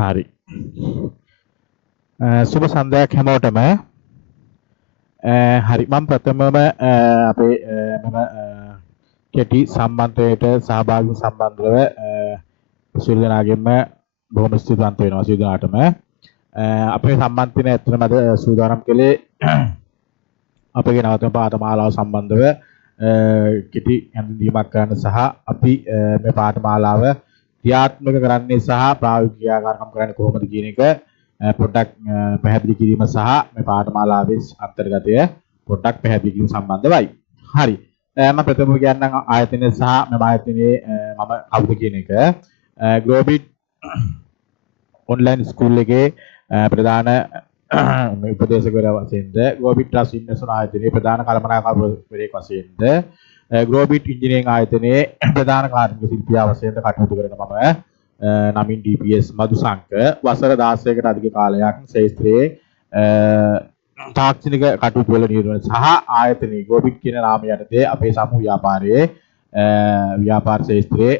හරි. සුබ සන්ධ්‍යාවක් හැමෝටම. හරි මම ප්‍රථමම අපේ මම කෙටි සම්බන්ධයට සහභාගී සම්බන්ධව සියලු දෙනාගෙන්ම බොහොම ස්තුතිවන්ත වෙනවා සියලු දෙනාටම. අපේ සම්බන්ධිනේ ඇත්තටම අද සූදානම් කළේ අපගේ නවතම පාඨමාලාව සම්බන්ධව කෙටි හැඳින්වීමක් කරන්න සහ අපි මේ පාඨමාලාව ක්‍රියාත්මක කරන්නේ සහ ප්‍රායෝගික ක්‍රියාකාරකම් කරන්නේ කොහොමද කියන එක පොඩ්ඩක් පැහැදිලි කිරීම සහ මේ පාඨමාලාවේ අන්තර්ගතය පොඩ්ඩක් පැහැදිලි කිරීම සම්බන්ධවයි. හරි. මම ප්‍රථමව කියන්නම් ආයතනය සහ මම ආයතනයේ මම කවුද කියන එක. ග්ලෝබිට් ඔන්ලයින් ස්කූල් එකේ ප්‍රධාන උපදේශකවරයා වශයෙන්ද ග්ලෝබිට් ට්‍රස්ට් ඉන්වර්සන් ආයතනයේ ප්‍රධාන කළමනාකරුවෙක් වශයෙන්ද ග්ලෝබිට් ඉංජිනේරිං ආයතනයේ ප්‍රධාන කාර්මික ශිල්පියා වශයෙන්ද කටයුතු කරන මම නමින් DPS මදුසංක වසර 16කට අධික කාලයක් ශාස්ත්‍රයේ තාක්ෂණික කටයුතු වල නියුලන සහ ආයතනයේ ග්ලෝබිට් කියන නාමය යටතේ අපේ සමූහ ව්‍යාපාරයේ ව්‍යාපාර ශාස්ත්‍රයේ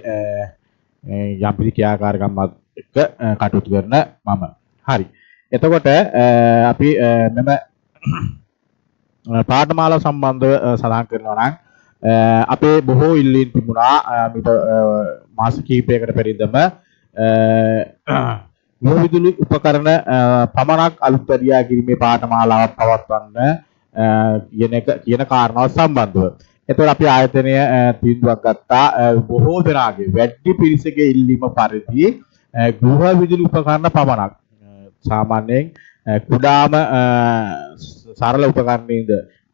යම් ක්‍රියාකාරකම් එක්ක කටයුතු කරන මම. හරි. එතකොට අපි මෙම පාඨමාලාව සම්බන්ධව සඳහන් කරනවා නම් අපේ බොහෝ ඉල්ලීම් තිබුණා මිට මාස කිහිපයකට පෙරදම ගෘහවිදුලි උපකරණ පමණක් අලුත් වැඩියා කිරීමේ පාඨමාලාවක් පවත්වන්න කියන කාරණාව සම්බන්ධව. එතකොට අපි ආයතනය තීන්දුවක් ගත්තා බොහෝ දෙනාගේ වැඩි පිරිසගේ ඉල්ලීම පරිදි ගෘහවිදුලි උපකරණ පමණක් සාමාන්‍යයෙන් කුඩාම සරල උපකරණින්ද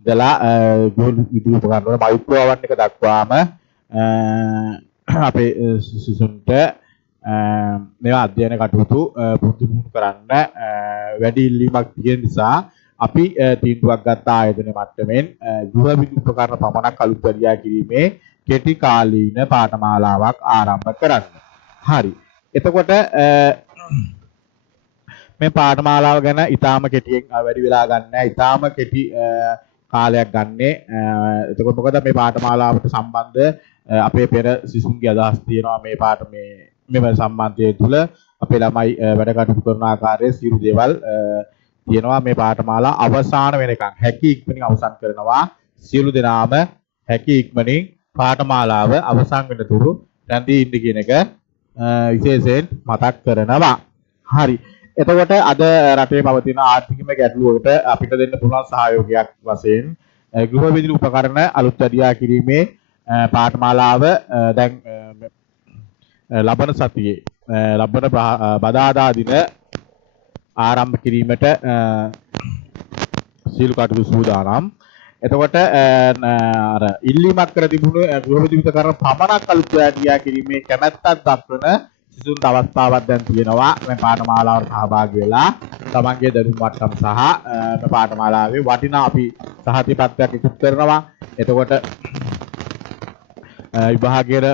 ඉඳලා විදුලි උපකරණ වල මයික්‍රෝ oven එක දක්වාම අපේ සිසුන්ට මේවා අධ්‍යයන කටයුතු පුහුණු කරන්න වැඩි ඉල්ලීමක් තියෙන නිසා අපි තීන්දුවක් ගත්ත ආයතන මට්ටමින් ගෘහ විදුලි උපකරණ පමණක් අලුත් වැඩියා කිරීමේ කෙටි කාලීන පාඨමාලාවක් ආරම්භ කරන්න. හරි. එතකොට මේ පාඨමාලාව ගැන ඊටාම කෙටියෙන් වැඩි වෙලා ගන්න නැහැ. ඊටාම කෙටි කාලයක් ගන්නේ. එතකොට මොකද මේ පාඨමාලාවට සම්බන්ධ අපේ පෙර සිසුන්ගේ අදහස් තියෙනවා මේ මෙම සම්බන්ධය තුළ අපේ ළමයි වැඩ කටයුතු කරන ආකාරයේ සියලු දේවල් තියෙනවා මේ පාඨමාලා අවසාන වෙනකන් හැකි ඉක්මනින් අවසන් කරනවා. සියලු දෙනාම හැකි ඉක්මනින් පාඨමාලාව අවසන් වෙන තුරු රැඳී ඉන්න කියන එක විශේෂයෙන් මතක් කරනවා. හරි. එතකොට අද රටේ පවතින ආර්ථිකමය ගැටලුවකට අපිට දෙන්න පුළුවන් සහයෝගයක් වශයෙන් ගෘහ විදුලි උපකරණ අලුත් වැඩියා කිරීමේ පාඨමාලාව දැන් ලබන සතියේ ලබන බදාදා දින ආරම්භ කිරීමට සීල කටයුතු සූදානම්. එතකොට අර ඉල්ලීමක් කර තිබුණු ගෘහ විදුලි උපකරණ පමණක් අලුත් වැඩියා කිරීමේ කැමැත්තක් දක්වන සිසුන්ට අවස්ථාවක් දැන් තියෙනවා මේ පාඨමාලාවට සහභාගී වෙලා තමන්ගේ දැනුම් මට්ටම සහ මේ පාඨමාලාවේ වටිනා අපි සහතිපත්යක් ඉක්ුත් කරනවා. එතකොට විභාගයේ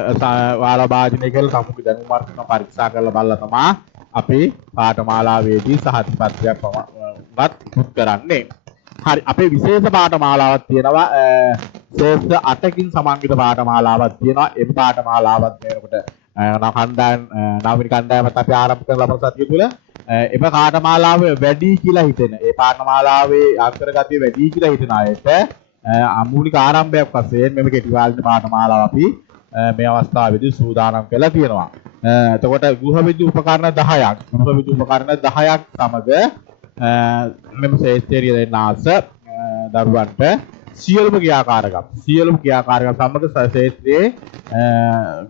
වාලා භාජනය කියලා සමුගේ දැනුම් මට්ටම පරීක්ෂා කරලා බලලා තමයි අපි පාඨමාලාවේදී සහතිපත්යක් වත් ඉක්ුත් කරන්නේ. හරි. අපේ විශේෂ පාඨමාලාවක් තියෙනවා. ශේෂ්ඨ 8කින් සමන්විත පාඨමාලාවක් තියෙනවා. ඒ පාඨමාලාවත් වෙනකොට නවමිනි කණ්ඩායමත් අපි ආරම්භ කරන ලබන සතිය තුළ එම පාඨමාලාව වැඩි කියලා හිතෙන ඒ පාඨමාලාවේ අන්තර්ගතය වැඩි කියලා හිතන අයට අමූලික ආරම්භයක් වශයෙන් මෙම කෙටි කාලින පාඨමාලාව අපි මේ අවස්ථාවේදී සූදානම් කරලා තියෙනවා. එතකොට ගෘහ විදුලි උපකරණ 10ක් සමග මෙම ශාස්ත්‍රීය දෙන්නාස දරුවන්ට සියලුම ක්‍රියාකාරකම් සමග ශාස්ත්‍රයේ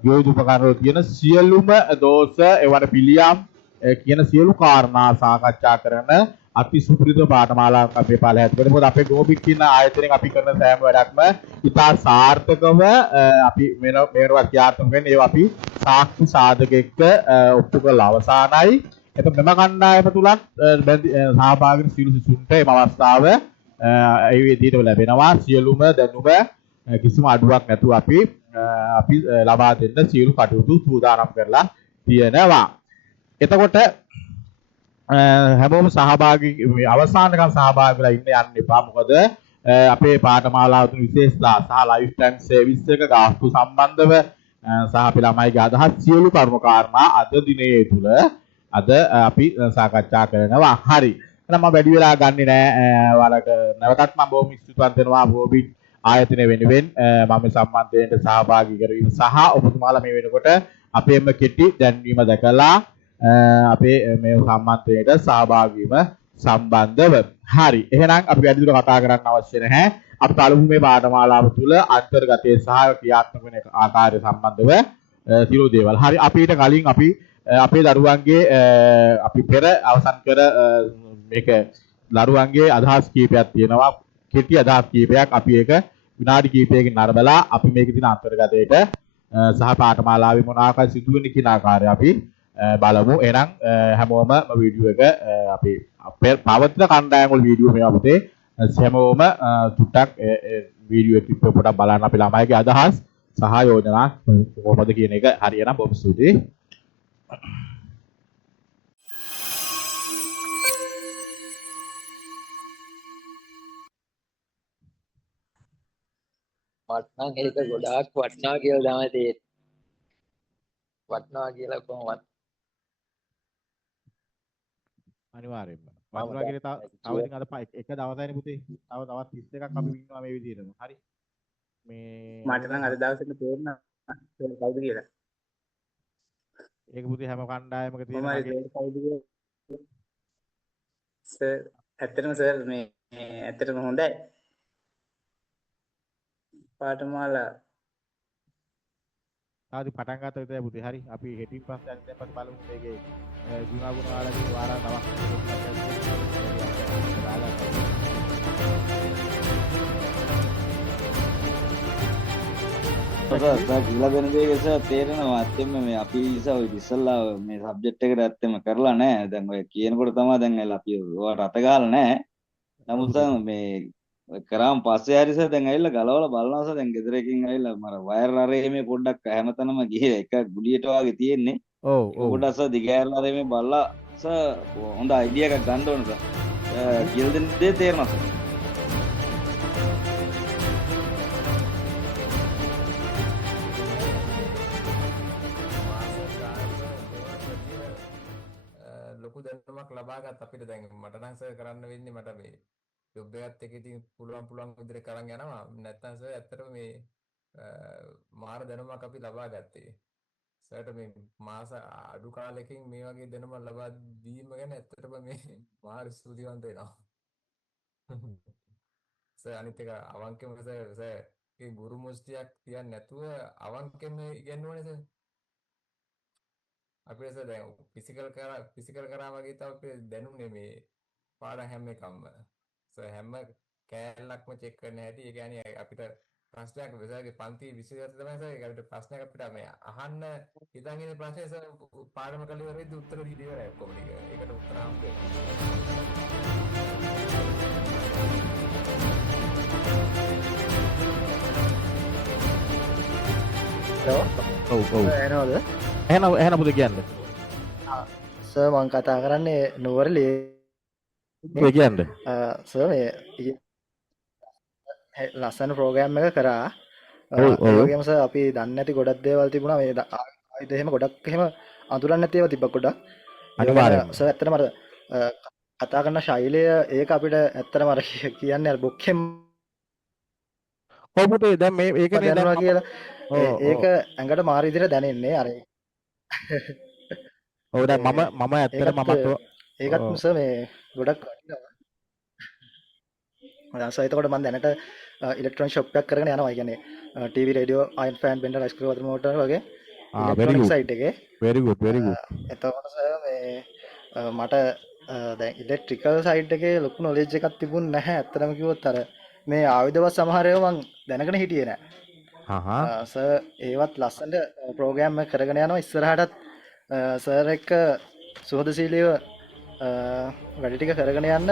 ගෘහ උපකරණ වල තියෙන සියලුම දෝෂ එවන පිළියම් කියන සියලු කාරණා සාකච්ඡා කරන අති සුපිරිත පාඨමාලාවක් අපේ පාලහැත් කරේ. මොකද අපේ ගෝබිට් කියන ආයතනයෙන් අපි කරන සෑම වැඩක්ම ඉතා සාර්ථකව අපි මේවා ක්‍රියාත්මක වෙන්නේ ඒවා අපි සාක්ෂි සාධක එක්ක ඔප්පු කරලා අවසానයි. එතකොට මෙම කණ්ඩායම තුලත් සහභාගී සියලු සිසුන්ට මේ අවස්ථාව ඒ විදිහට ලැබෙනවා. සියලුම දැනුම කිසිම අඩුවක් නැතුව අපි ලබා දෙන්න සියලු කටයුතු සූදානම් කරලා තියෙනවා. එතකොට හැමෝම සහභාගී අවසානකම් සහභාගී වෙලා යන්න එපා. මොකද අපේ පාඨමාලාව තුන විශේෂතා සහ ලයිෆ් ටයිම් සර්විස් එක ගාස්තු සම්බන්ධව සහ අපි ළමයිගේ අදහස් සියලු කර්ම කාරණා අද දිනයේ තුල අද අපි සාකච්ඡා කරනවා. හරි. එහෙනම් මම වැඩි වෙලා ගන්නෙ නෑ ඔයාලට නැවතත් මම බොහොම ස්තුතිවන්ත වෙනවා බෝබින් ආයතනය වෙනුවෙන් මම සම්බන්ධයෙන් සහභාගී කරවීම සහ ඔබතුමාලා මේ වෙනකොට අපේම කෙටි දැන්වීම දැකලා අපේ මේ සම්මන්ත්‍රණයට සහභාගී වීම සම්බන්ධව. හරි. එහෙනම් අපි වැඩි දුර කතා කරන්න අවශ්‍ය නැහැ. අපි පළමු මේ පාඨමාලාව තුළ අන්තර්ගතයේ සහ ක්‍රියාත්මක වෙන ආකාරය සම්බන්ධව සියලු දේවල්. හරි. අපි ඊට කලින් අපි අපේ දරුවන්ගේ අපි පෙර අවසන් කර මේක දරුවන්ගේ අදහස් කීපයක් තියෙනවා. කෙටි අදහස් කීපයක් අපි ඒක විනාඩි කීපයකින් නරඹලා අපි මේකේ තියෙන අන්තර්ගතයට සහ පාඨමාලාවේ මොන ආකාරය සිදුවෙන්නේ කියන ආකාරය අපි බලමු. එහෙනම් හැමෝම වීඩියෝ එක අපි අපේ පවතින කණ්ඩායම් වල වීඩියෝ මේවා පුතේ හැමෝම චුට්ටක් වීඩියෝ එක පොඩ්ඩක් බලන්න අපි ළමයිගේ අදහස් සහ යෝජනා කොහොමද කියන එක හරියනම් බොහොම ස්තුතියි. වටනා ඒක ගොඩාක් වටනා කියලා තමයි තියෙන්නේ. වටනා කියලා කොහොමද? අනිවාර්යයෙන්ම. වටනවා කියන්නේ තව ඉතින් අද එක දවසයිනේ පුතේ. තවත් 31ක් අපි ඉන්නවා මේ විදිහටම. හරි. මේ මට නම් අද දවසේට තේරෙනවා කවුද කියලා. ඒක පුතේ හැම කණ්ඩායමක තියෙන මම කවුද කියලා. සර් ඇත්තටම සර් මේ ඇත්තටම හොඳයි. පාඨමාලා ආදි පටන් ගත්ත විතරයි පුතේ. හරි. අපි හෙටින් පස්සේ අනිත් පැත්ත බලමු මේකේ ගුණා වලදී වාරා තවත් කියලා දෙන දේ නිසා තේරෙනවා ඇත්තෙන්ම මේ අපි ඉස්සල්ලා මේ සබ්ජෙක්ට් එකට ඇත්තෙම කරලා නැහැ. දැන් ඔය කියනකොට තමයි දැන් ඇවිල්ලා අපි ඔයාට අත ගහලා නැහැ. නමුත් මේ කරාම පස්සේ හරි සර් දැන් ඇවිල්ලා ගලවලා බලනවා සර් දැන් ගෙදර එකකින් ඇවිල්ලා මර වයර් අරේ මේ පොඩ්ඩක් හැමතැනම ගිහලා එක ගුලියට වගේ තියෙන්නේ. ඔව් ඔව්. පොඩ්ඩක් සර් දිගහැරලා අරේ මේ බලලා සර් හොඳ අයිඩියා එකක් ගන්න ඕන සර්. කියලා දෙන දේ තේරෙනවා සර්. ලොකු දැනුමක් ලබා ගන්න අපිට දැන් මට නම් සර් කරන්න වෙන්නේ මට මේ ජොබ් එකත් එක්ක ඉතින් පුළුවන් විදිහට කරන් යනවා නැත්නම් සර් ඇත්තටම මේ මාර දැනුමක් අපි ලබා ගත්තේ සර්ට මේ මාස අඩු කාලෙකින් මේ වගේ දැනුමක් ලබා දීම ගැන ඇත්තටම මේ මාර ස්තුතිවන්ත වෙනවා සර් අනිත් එක අවංකෙම සර් ඒ ගුරු මුස්තියක් තියන්නේ නැතුව අවංකෙම ඉගෙනුවනේ සර් අපේ සර් දැන් ෆිසිකල් කරා වගේ තමයි අපේ දැනුනේ මේ පාඩම් හැම එකක්ම සර් හැම කෑල්ලක්ම චෙක් කරන්න හැටි ඒ කියන්නේ අපිට ප්‍රශ්නයක් විසාරගේ පන්ති 20 තමයි සර් ඒකට ප්‍රශ්නයක් අපිට මේ අහන්න හිතන් ඉන්නේ ප්‍රශ්නේ සර් පාඩම කළ ඉවර වෙද්දි උත්තර දීලා ඉවරයි ඔක්කොම ටික ඒකට උත්තර හම්බ ඔව් ඔව්. එනවද? එහෙනම් පුතේ කියන්නේ. සර් මම කතා කරන්නේ නුවරලේ. ඔය කියන්නේ. සර් මේ ලස්සන ප්‍රෝග්‍රෑම් එක කරා. ඔව් ඔව්. ඒ වගේම සර් අපි දන්නේ නැති ගොඩක් දේවල් තිබුණා මේ ආයුධ එහෙම ගොඩක් එහෙම අඳුරන්නේ නැති ඒවා තිබ්බ ගොඩක්. අනිවාර්යයෙන්ම. සර් ඇත්තටම අර කතා කරන ශෛලය ඒක අපිට ඇත්තටම අර කියන්නේ අර බොක්කෙම් ඔව් පුතේ දැන් මේ ඒකනේ දැනනවා කියලා ඒක ඔව් ඇඟට මාර විදිහට දැනෙන්නේ අර ඔව් දැන් මම ඇත්තට ඒකත් සර් මේ ගොඩක් වටිනවා. දැන් එතකොට මම දැනට ඉලෙක්ට්‍රොනික ෂොප් එකක් කරගෙන යනවා. ඒ කියන්නේ ටීවී රේඩියෝ අයන් ෆෑන් බෙන්ඩර් අයිස්ක්‍රීම් වතුර මෝටර් වගේ ඉලෙක්ට්‍රොනික සයිට් එකේ. very good. එතකොට සර් මේ මට දැන් ඉලෙක්ට්‍රිකල් සයිට් එකේ ලොකු නොලෙජ් එකක් තිබුණ නැහැ. ඇත්තටම කිව්වොත් අර මේ ආයුධවත් සමහර ඒවා මම දැනගෙන හිටියේ නෑ. සර් ඒවත් ලස්සනට ප්‍රෝග්‍රෑම් එක කරගෙන යනවා. ඉස්සරහටත් සර් එක්ක සුහදශීලීව වැඩ ටික කරගෙන යන්න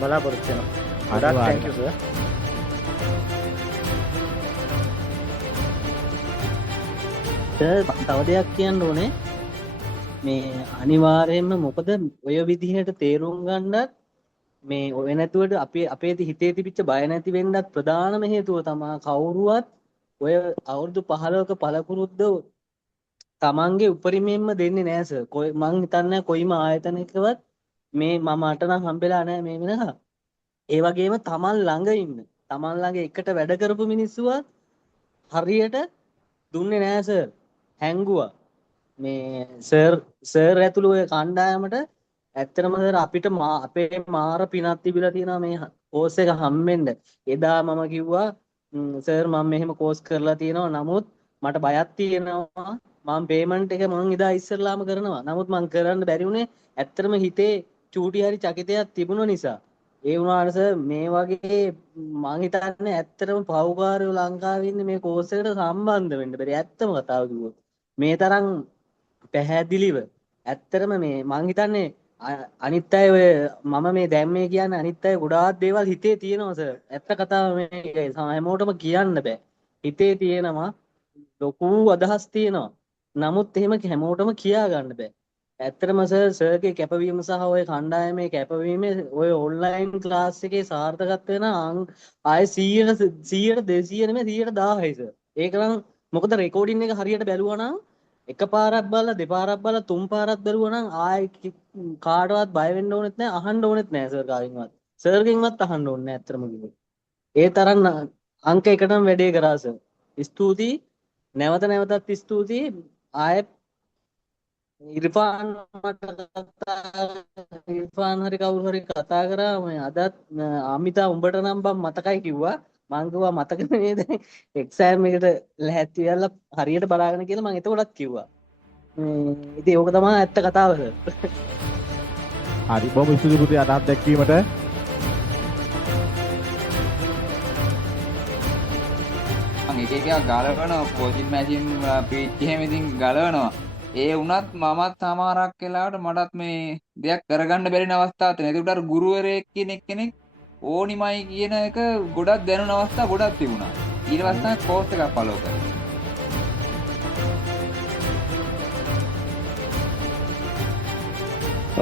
බලාපොරොත්තු වෙනවා. ගොඩාක් thank you sir. තව දෙයක් කියන්න ඕනේ මේ අනිවාර්යයෙන්ම මොකද ඔය විදිහට තේරුම් ගන්නත් මේ ඔය නැතුවට අපේ හිතේ තිබිච්ච බය නැති වෙන්නත් ප්‍රධානම හේතුව තමයි කවුරුවත් ඔය අවුරුදු 15ක පළපුරුද්ද තමන්ගේ උපරිමයෙන්ම දෙන්නේ නෑ සර්. මං හිතන්නේ කොයිම ආයතනයකවත් මේ මට නම් හම්බෙලා නෑ මේ වෙනකම්. ඒ වගේම තමන් ළඟ ඉන්න තමන් ළඟ එකට වැඩ කරපු මිනිස්සුවත් හරියට දුන්නේ නෑ සර්. හැංගුවා. මේ සර් ඇතුළු ඔය කණ්ඩායමට ඇත්තටම සර් අපිට අපේ මාර පිනක් තිබිලා තියෙනවා මේ කෝස් එක හම්බෙන්න. එදා මම කිව්වා සර් මම මෙහෙම කෝස් කරලා තියෙනවා. නමුත් මට බයක් තියෙනවා. මම පේමන්ට් එක මං එදා ඉස්සරලාම කරනවා. නමුත් මං කරන්න බැරි වුණේ ඇත්තටම හිතේ චූටි හරි චකිතයක් තිබුණ නිසා. ඒ වුණාට සර් මේ වගේ මං හිතන්නේ ඇත්තටම පව්කාරයෝ ලංකාවේ ඉන්නේ මේ කෝස් එකට සම්බන්ධ වෙන්න බැරි. ඇත්තම කතාව කිව්වොත්. මේ තරම් පැහැදිලිව ඇත්තටම මේ මං හිතන්නේ අනිත් අය ඔය මම මේ දැන් මේ කියන්නේ අනිත් අය ගොඩාක් දේවල් හිතේ තියෙනවා සර්. ඇත්ත කතාව මේකයි. හැමෝටම කියන්න බෑ. හිතේ තියෙනවා ලොකු අදහස් තියෙනවා. නමුත් එහෙම හැමෝටම කියා ගන්න බෑ. ඇත්තටම සර්ගේ කැපවීම සහ ඔය කණ්ඩායමේ කැපවීමේ ඔය ඔන්ලයින් ක්ලාස් එකේ සාර්ථකත්වය නම් ආයේ 100ට 200 නෙමෙයි 110යි සර්. ඒක නම් මොකද රෙකෝඩින් එක හරියට බැලුවා නම් එකපාරක් බලලා දෙපාරක් බලලා තුන් පාරක් බැලුවා නම් ආයේ කාටවත් බය වෙන්න ඕනෙත් නැහැ අහන්න ඕනෙත් නැහැ සර් කාගෙන්වත්. සර්ගෙන්වත් අහන්න ඕනේ නැහැ ඇත්තටම කිව්වොත්. ඒ තරම් අංක එකටම වැඩේ කරා සර්. ස්තුතියි. නැවත නැවතත් ස්තුතියි. ආයේ ඉර්ෆාන් හරි කවුරු හරි කතා කරා මේ අදත් අමිතා උඹට නම් බම් මතකයි කිව්වා. මං කිව්වා මතක නේද එක්සෑම් එකට ලැහැත්ති වෙලා හරියට බලාගෙන කියලා මං එතකොටත් කිව්වා. ඉතින් ඕක තමයි ඇත්ත කතාව සර්. හරි බොහොම ස්තුතියි පුතේ අදහස් දැක්වීමට. මම එක එක ගලවනවා කොචින් මැෂින් පිච් එහෙම ඉතින් ගලවනවා. ඒ වුණත් මමත් සමහරක් වෙලාවට මටත් මේ දෙයක් කරගන්න බැරි අවස්ථා තියෙනවා. ඒකට අර ගුරුවරයෙක් කෙනෙක් ඕනිමයි කියන එක ගොඩක් දැනුන අවස්ථා ගොඩක් තිබුණා. ඊට පස්සේ තමයි කෝස් එකක් ෆලෝ කරේ.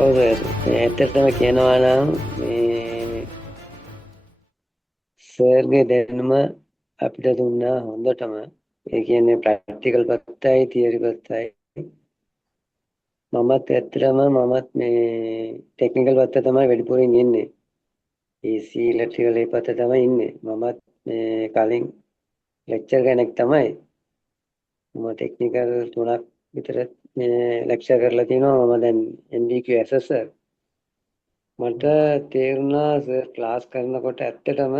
ඔව් ඇත්තටම කියනවා නම් මේ සර්ගේ දැනුම අපිට දුන්නා හොඳටම. ඒ කියන්නේ ප්‍රැක්ටිකල් පැත්තයි තියරි පැත්තයි. මමත් මේ ටෙක්නිකල් පැත්ත තමයි වැඩිපුරින් ඉන්නේ. AC ඉලෙක්ට්‍රිකල් ඒ පැත්ත තමයි ඉන්නේ. මමත් මේ කලින් ලෙක්චර් කෙනෙක් තමයි. මම ටෙක්නිකල් 3ක් විතර මේ ලෙක්චර් කරලා තිනවා. මම දැන් NDQ assessor. මට තේරුණා සර් ක්ලාස් කරනකොට ඇත්තටම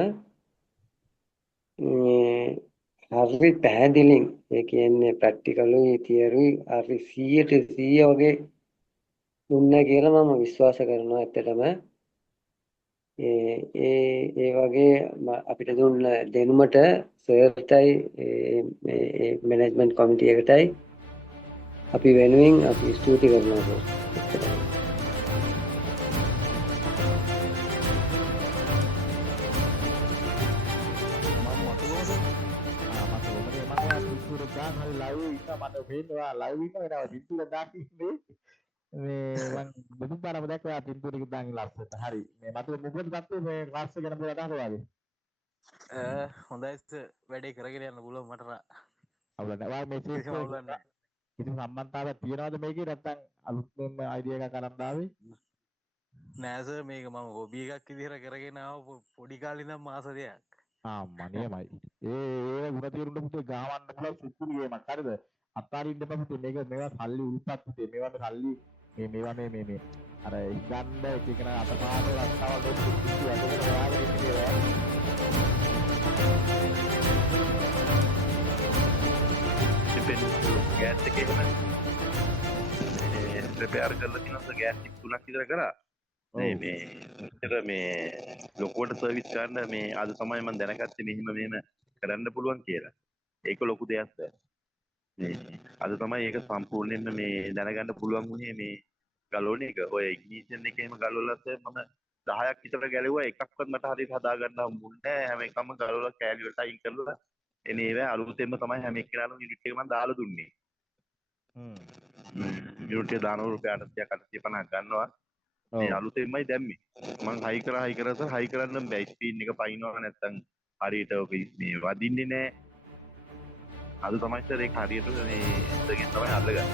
හරි පැහැදිලින් ඒ කියන්නේ ප්‍රැක්ටිකලුයි තියරියි හරි 100% වගේ දුන්නා කියලා මම විශ්වාස කරනවා. ඇත්තටම ඒ වගේ අපිට දුන්න දෙනුමට සර්ටයි මේ මැනේජ්මන්ට් කමිටි එකටයි අපි වෙනුවෙන් අපි ස්තුති කරනවා සර්. මට පේනවා ලයිව් එක වෙනවා පිටුල දාන්නේ මේ මම බුදුන් පාරම දැක්කා පිටුල එක දාගෙන ලස්සට. හරි. මේ මට මොකද ගත්තේ මේ ක්ලාස් එක ගැන මොකද අදහස් වගේ? හොඳයි වැඩේ කරගෙන යන්න පුළුවන් මට ರಾ. අවුල නැහැ. මේ කිසි සම්බන්ධතාවයක් තියනවද මේකේ නැත්නම් අලුත්ම අයිඩියා එකක් අරන් ආවේ? නෑ සර් මේක මම හොබි එකක් විදිහට කරගෙන ආව පොඩි කාලේ ඉඳන් මාස දෙකක්. නියමයි. ඒ ගුණ తీරුන්න පුතේ ගහවන්න පුළුවන් සුපුරු ගේමක්. හරිද? අත්හරින්න බෑ පුතේ. මේවා සල්ලි උල්පත් පුතේ. මේවා සල්ලි මේවා මේ අර ඉගන්න එක එක අතපාර රස්සාවල් දෙන්න කිසි වැඩකට ඔයාලා ඉන්නේ නෑ. ඉතින් ගෑස් එකේ ප්‍රෙපෙයාර් කරලා තියෙනවා ගෑස් ටික 3ක් විතර කරා. මේ ලොකුවට සර්විස් කරන්න මේ අද තමයි මම දැනගත්තේ මෙහෙම කරන්න පුළුවන් කියලා. ඒක ලොකු දෙයක් සර්. අද තමයි ඒක සම්පූර්ණයෙන්ම මේ දැනගන්න පුළුවන් වුණේ මේ ගලවන එක. ඔය ඉග්නිෂන් එකේම ගලවලා සර් මම 10ක් විතර ගැලුවා. එකක්වත් මට හරියට හදාගන්න හම්බුන්නේ නැහැ. හැම එකම ගලවලා කෑලි වලට අයින් කරලා එනේ ඒවා අලුතෙන්ම තමයි හැම එක්කෙනාම යුනිට් එක මම දාලා දුන්නේ. යුනිට් එක දාන රුපියල් 850ක් ගන්නවා. මේ අලුතෙන්මයි දැම්මේ. මං හයි කරා සර් හයි කරන්න බෑ. ස්පීඩ් එක පයින්නවා නැත්තම් හරියට ඔක මේ වදින්නේ නැහැ. අද තමයි සර් ඒක හරියට මේ ඉස්සරහින් තමයි අල්ලගන්නේ.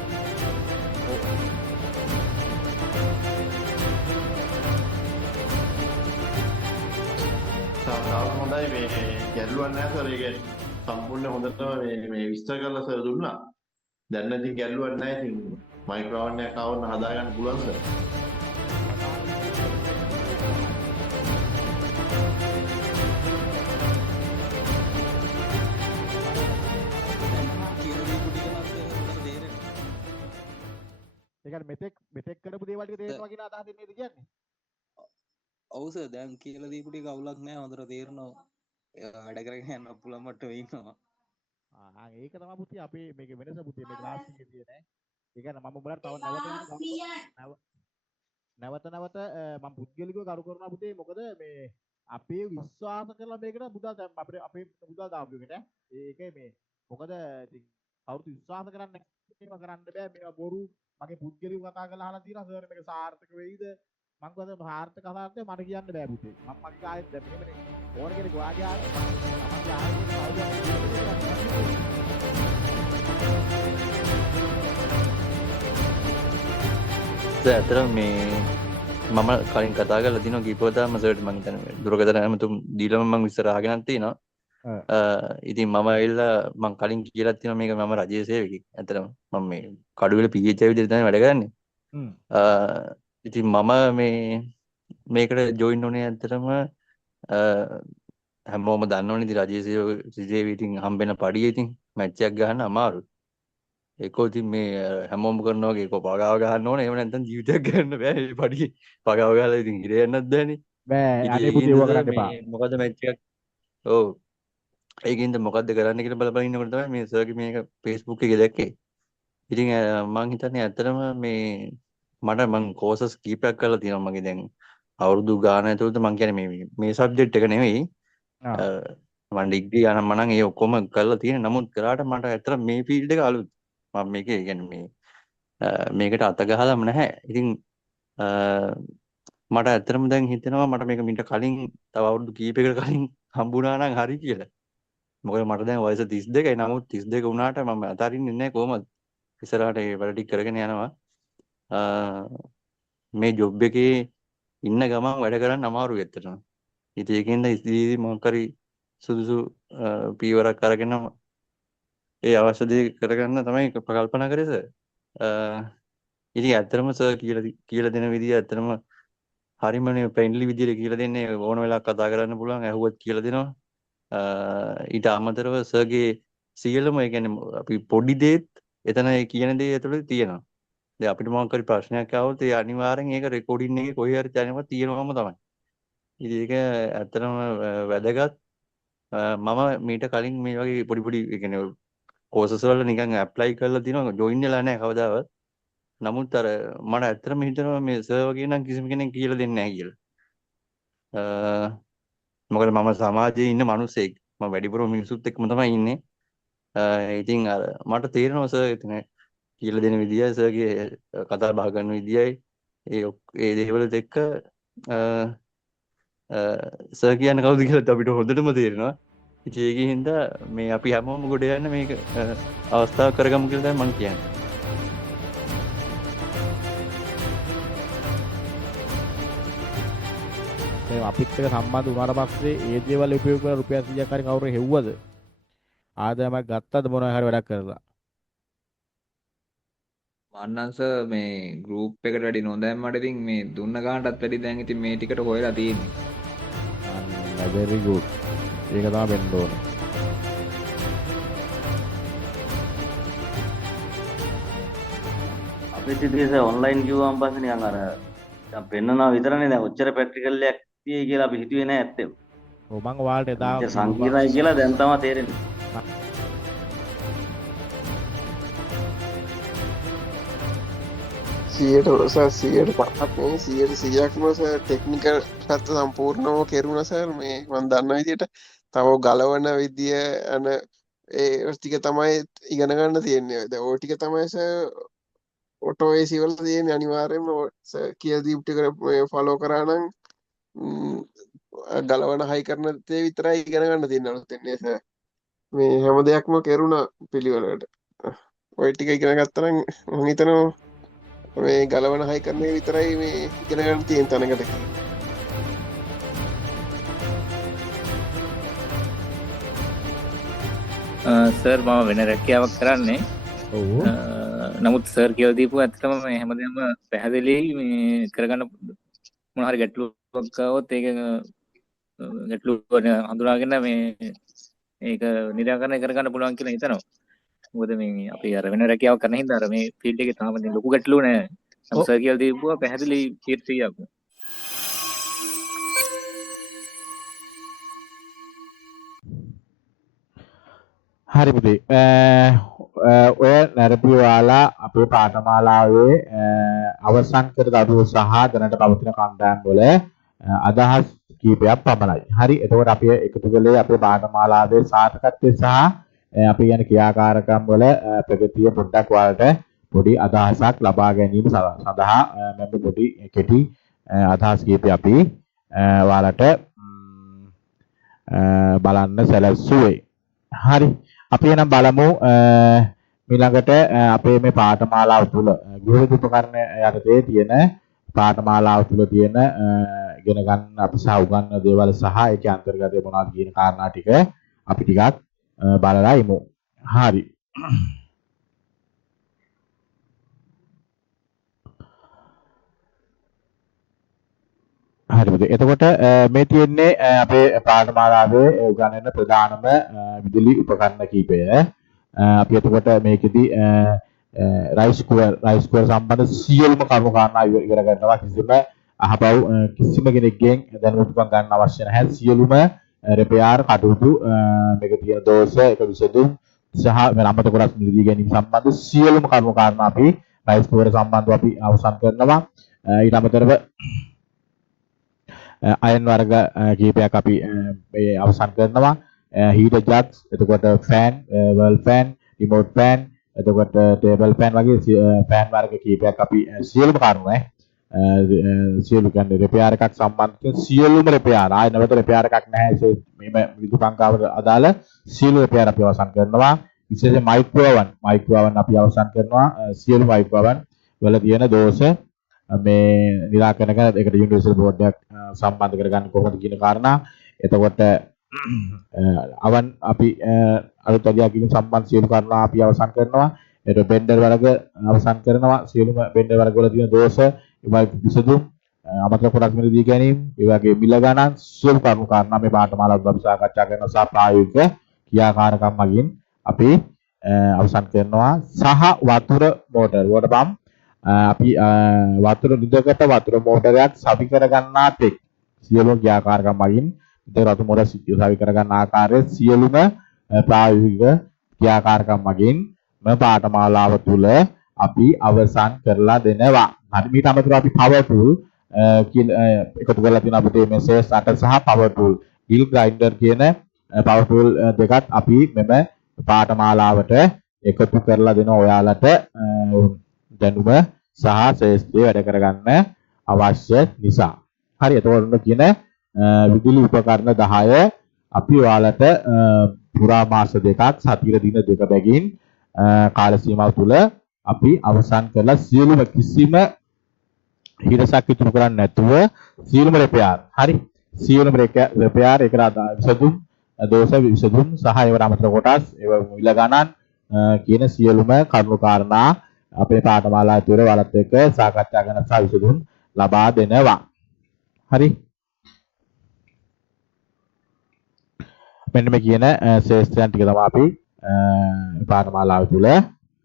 හොඳයි මේ ගැල්ලුවක් නැහැ සර් ඒක සම්පූර්ණ හොඳටම මේ විස්තර කරලා සර් දුන්නා. දැන් නම් ඉතින් ගැල්ලුවක් නැහැ ඉතින් මයික්‍රෝෆෝන් එකක් ආවොත් හදාගන්න පුළුවන් සර්. ඒ කියන්නේ මෙතෙක් කරපු දේවල් ටික තේරෙනවා කියන අදහසින් නේද කියන්නේ? ඔව් සර් දැන් කියලා දීපු ටික අවුලක් නැහැ හොඳට තේරෙනවා. වැඩ කරගෙන යන්න පුළුවන් මට්ටමේ ඉන්නවා. ඒක තමයි පුතේ අපේ මේකේ වෙනස පුතේ මේ ක්ලාස් එකේ තියෙන. ඒ කියන්නේ මම උඹලට තව නැවත මම පුද්ගලිකව කරු කරනවා පුතේ. මොකද මේ අපේ විශ්වාස කරලා මේකට මුදල් දැන් අපේ මුදල් දාපු එකට ඒකේ මේ මොකද ඉතින් කවුරුත් විශ්වාස කරන්නේ නැහැ කරන්න බෑ මේවා බොරු මගේ පුද්ගලිකව කතා කරලා අහලා තියෙනවා සර් මේක සාර්ථක වෙයිද මම කිව්වා සාර්ථක අසාර්ථක මට කියන්න බෑ පුතේ මම මගේ ආයෙත් දැන් මෙහෙමනේ ඕන කෙනෙක් වාගේ ඇත්තටම මේ මම කලින් කතා කරලා තිනවා කීපවතාවම සර්ට් මම හිතන්නේ දුරකථන ඇමතුම් දීලාම මම විස්තර අහගෙන තියෙනවා. ඉතින් මම ඇවිල්ලා මම කලින් කියලා තියෙනවා මේක මම රජයේ සේවකෙක්. ඇත්තටම මම මේ කඩුවෙල PHI විදිහට තමයි වැඩ කරන්නේ. ඉතින් මම මේකට ජොයින් වුණේ ඇත්තටම හැමෝම දන්නවනේ ඉතින් රජයේ සේවක ඉතින් හම්බෙන පඩිය ඉතින් මැච් එකක් ගහන්න අමාරුයි. ඒකෝ ඉතින් මේ හැමෝම කරනවා වගේ ඒකෝ පගාව ගහන්න ඕනේ. එහෙම නැත්නම් ජීවිතයක් ගන්න බෑ. මේ පඩිය පගාව ගහලා ඉතින් ඉර යන්නත් බෑනේ. බෑ අනේ පුතේ ඒව කරන්න එපා. මොකද මැච් එකක් ඔව් ඒකින්ද මොකද්ද කරන්න කියලා බලපන් ඉන්නකොට තමයි මේ සර්ගේ මේක Facebook එකේ දැක්කේ. ඉතින් මම හිතන්නේ ඇත්තටම මට මං කෝසස් කීපයක් කරලා තියෙනවා මගේ දැන් අවුරුදු ගාන ඇතුළත මං කියන්නේ මේ සබ්ජෙක්ට් එක නෙවෙයි. මම ඩිග්‍රී යනම නම් ඒ ඔක්කොම කරලා තියෙන. නමුත් කරාට මට ඇත්තට මේ ෆීල්ඩ් එක අලුත්. මම මේකේ කියන්නේ මේකට අත ගහලම නැහැ. ඉතින් මට ඇත්තටම දැන් හිතෙනවා මට මේක මිට කලින් තව අවුරුදු කීපයකට කලින් හම්බුණා නම් හරි කියලා. මොකද මට දැන් වයස 32යි. නමුත් 32 වුණාට මම අතාරින්නේ නැහැ කොහොමද. ඉස්සරහට ඒ වැඩ ටික කරගෙන යනවා. මේ ජොබ් එකේ ඉන්න ගමන් වැඩ කරන්න අමාරුයි ඇත්තටම. ඉතින් ඒකෙන්ද ඉතින් මොකක් හරි සුදුසු පීවරක් අරගෙන ඒ අවශ්‍ය දේ කරගන්න තමයි කල්පනා කරේ සර්. ඉතින් ඇත්තටම සර් කියලා දෙන විදිය ඇත්තටම හරිමනේ ෆ්‍රෙන්ඩ්ලි විදියට කියලා දෙන්නේ ඕන වෙලාවක කතා කරන්න පුළුවන් ඇහුවත් කියලා දෙනවා. ඊට අමතරව සර්ගේ සියලුම ඒ කියන්නේ අපි පොඩි දේත් එතන ඒ කියන දේ ඇතුළේ තියෙනවා. දැන් අපිට මොකක් හරි ප්‍රශ්නයක් ආවොත් ඒ අනිවාර්යෙන් ඒක රෙකෝඩින් එකේ කොහේ හරි තැනක තියෙනවම තමයි. ඉතින් ඒක ඇත්තටම වැදගත්. මම මීට කලින් මේ වගේ පොඩි ඒ කියන්නේ කෝසස් වල නිකන් ඇප්ලයි කරලා තියෙනවා ජොයින් වෙලා නැහැ කවදාවත්. නමුත් අර මට ඇත්තටම හිතෙනවා මේ සර් වගේ නම් කිසිම කෙනෙක් කියලා දෙන්නේ නැහැ කියලා. මොකද මම සමාජයේ ඉන්න මිනිස්සෙක්. මම වැඩිපුරම මිනිසුත් එක්කම තමයි ඉන්නේ. ඉතින් අර මට තේරෙනවා සර් ඉතින් කියලා දෙන විදියයි සර්ගේ කතා බහ කරන විදියයි ඒ දේවලත් එක්ක සර් කියන්නේ කවුද කියලා අපිට හොඳටම තේරෙනවා. ඉතින් ඒකෙන් හින්දා මේ අපි හැමෝම ගොඩ යන්න මේක අවස්ථාවක් කරගමු කියලා තමයි මම කියන්නේ. දැන් අපිත් එක්ක සම්බන්ධ වුණාට පස්සේ ඒ දේවල් උපයෝග කරලා රුපියල් 100ක් හරි කවුරු හෙව්වද? ආදායමක් ගත්තද මොනවා හරි වැඩක් කරලා? මන්නන්ස මේ ගෲප් එකට වැඩි නොදැම්මට ඉතින් මේ දුන්න ගානටත් වැඩි දැන් ඉතින් මේ ටිකට හොයලා තියෙන්නේ. very good. ඒක තමයි වෙන්න ඕනේ. අපේ සිදුවේස ඔන්ලයින් කිව්වම පස්සේ නිකන් අර දැන් පෙන්නනවා විතරනේ දැන් ඔච්චර ප්‍රැක්ටිකල් එකක් තියෙයි කියලා අපි හිතුවේ නෑ ඇත්තෙම. ඔව් මම ඔයාලට එදා සංකීර්ණයි කියලා දැන් තමයි තේරෙන්නේ. 100%ක්ම ටෙක්නිකල් පැත්ත සම්පූර්ණව කෙරුණා සර්. මේ මම දන්න විදිහට තව ගලවන විදිය අන ඒ ටික තමයි ඉගෙන ගන්න තියෙන්නේ. දැන් ওই ටික තමයි සර් ඔටෝ AC වල තියෙන්නේ අනිවාර්යයෙන්ම සර් කියලා දීපු ටික ෆලෝ කරා නම් ගලවන හයි කරන දේ විතරයි ඉගෙන ගන්න තියෙන්නේ අලුතෙන් නේ සර්. මේ හැම දෙයක්ම කෙරුණා පිළිවෙලට. ඔය ටික ඉගෙන ගත්තා නම් මම හිතනවා මේ ගලවන හයි කරන එක විතරයි මේ ඉගෙන ගන්න තියෙන තැනකට. සර් මම වෙන රැකියාවක් කරන්නේ. නමුත් සර් කියලා දීපු ඇත්තටම මේ හැමදේම පැහැදිලි මේ කරගන්න මොන හරි ගැටලුවක් ආවොත් ඒක ගැටලුව හඳුනාගෙන මේ ඒක නිරාකරණය කරගන්න පුළුවන් කියලා හිතනවා. මොකද මේ අපි අර වෙන රැකියාවක් කරන හින්දා අර මේ ෆීල්ඩ් එකේ තාම ලොකු ගැටලුව නැහැ. නමුත් සර් කියලා දීපුවා පැහැදිලි 100%ක්. හරි පුතේ. ඔය නැරඹු ඔයාලා අපේ පාඨමාලාවේ අවසන් කර දරුවෝ සහ දැනට පවතින කණ්ඩායම් වල අදහස් කීපයක් පමණයි. හරි. එතකොට අපි එකතු කළේ අපේ පාඨමාලාවේ සාර්ථකත්වය සහ අපි යන ක්‍රියාකාරකම් වල ප්‍රගතිය පොඩ්ඩක් ඔයාලට පොඩි අදහසක් ලබා ගැනීම සඳහා මම පොඩි කෙටි අදහස් කීපයක් අපි ඔයාලට බලන්න සැලැස්සුවේ. හරි. අපි එනම් බලමු ඊළඟට අපේ මේ පාඨමාලාව තුළ ගෘහ උපකරණ යටතේ තියෙන පාඨමාලාව තුළ තියෙන ඉගෙන ගන්න අපි සහ උගන්වන දේවල් සහ ඒකේ අන්තර්ගතය මොනවද කියන කාරණා ටික අපි ටිකක් බලලා ඉමු. හරි. හරිද? එතකොට මේ තියෙන්නේ අපේ පාඨමාලාවේ උගන්වන ප්‍රධානම විදුලි උපකරණ කීපය. අපි එතකොට මේකෙදි රයිස් කුකර් සම්බන්ධ සියලුම කරුණු කාරණා ඉවර කරනවා. කිසිම කෙනෙක්ගෙන් දැනුමක් ගන්න අවශ්‍ය නැහැ. සියලුම රිපෙයාර් කටයුතු මේක තියෙන දෝෂ එක විසඳුම් සහ අමතක කොටස් මිලදී ගැනීම සම්බන්ධ සියලුම කරුණු කාරණා අපි රයිස් කුකර් සම්බන්ධව අපි අවසන් කරනවා. ඊට අමතරව අයන් වර්ග කීපයක් අපි මේ අවසන් කරනවා. හීටර් ජග්ස්, එතකොට fan, world fan, remote fan, එතකොට ටේබල් ෆෑන් වගේ ෆෑන් වර්ග කීපයක් අපි සියලුම කරුණු සියලු කියන්නේ රිපෙයාර් එකක් සම්බන්ධ සියලුම රිපෙයාර් ආය නැවත රිපෙයාර් එකක් නැහැ මේ විදුලංකාවට අදාළ සියලු රිපෙයාර් අපි අවසන් කරනවා. විශේෂයෙන් මයික්‍රෝ ඕවන් අපි අවසන් කරනවා. සියලු මයික්‍රෝ ඕවන් වල තියෙන දෝෂ මේ නිරාකරණය කරන එකට යුනිවර්සල් බෝඩ් එකක් සම්බන්ධ කරගන්න කොහොමද කියන කාරණා. එතකොට අවන් අපි අලුත් අධ්‍යාපනය සම්බන්ධ සියලු කාරණා අපි අවසන් කරනවා. එතකොට බෙන්ඩර් වර්ග අවසන් කරනවා. සියලුම බෙන්ඩර් වර්ග වල තියෙන දෝෂ ඒවා විසඳුම් අමතක කොටස් මිලදී ගැනීම ඒ වගේ මිල ගණන් සියලු කරුණු කාරණා මේ පාඨමාලාව අපි සාකච්ඡා කරනවා සහ ප්‍රායෝගික ක්‍රියාකාරකම් මගින් අපි අවසන් කරනවා. සහ වතුර මෝටර් වෝටර් පම්ප් අපි වතුර නිදකට වතුර මෝටරයක් සවි කර ගන්නා තෙක් සියලු ක්‍රියාකාරකම් මගින් නිදක වතුර මෝටර සවි කර ගන්න ආකාරයේ සියලුම ප්‍රායෝගික ක්‍රියාකාරකම් මගින් මේ පාඨමාලාව තුළ අපි අවසන් කරලා දෙනවා. හරි. ඊට අමතරව අපි power tool එකතු කරලා තියෙන අපිට මෙසේජ් 8 සහ power tool wheel grinder කියන power tool දෙකත් අපි මෙම පාඨමාලාවට එකතු කරලා දෙනවා ඔයාලට දැනුම සහ ශ්‍රේෂ්ඨය වැඩ කරගන්න අවශ්‍ය නිසා. හරි. එතකොට කියන විදුලි උපකරණ 10 අපි ඔයාලට පුරා මාස දෙකක් සතියේ දින දෙක බැගින් කාල සීමාව තුළ අපි අවසන් කරලා සියලුම කිසිම හිරසක් ඉතුරු කරන්නේ නැතුව සියලුම රිපෙයාර් හරි සියලුම රිපෙයාර් ඒකට විසඳුම් දෝෂ විසඳුම් සහ ඒවට අමතර කොටස් ඒව මිල ගණන් කියන සියලුම කරුණු කාරණා අපේ පාඨමාලාව තුළ ඔයාලත් එක්ක සාකච්ඡා කරන සහ විසඳුම් ලබා දෙනවා. හරි. මෙන්න මේ කියන ශේෂ්ත්‍රයන් ටික තමයි අපි පාඨමාලාව තුළ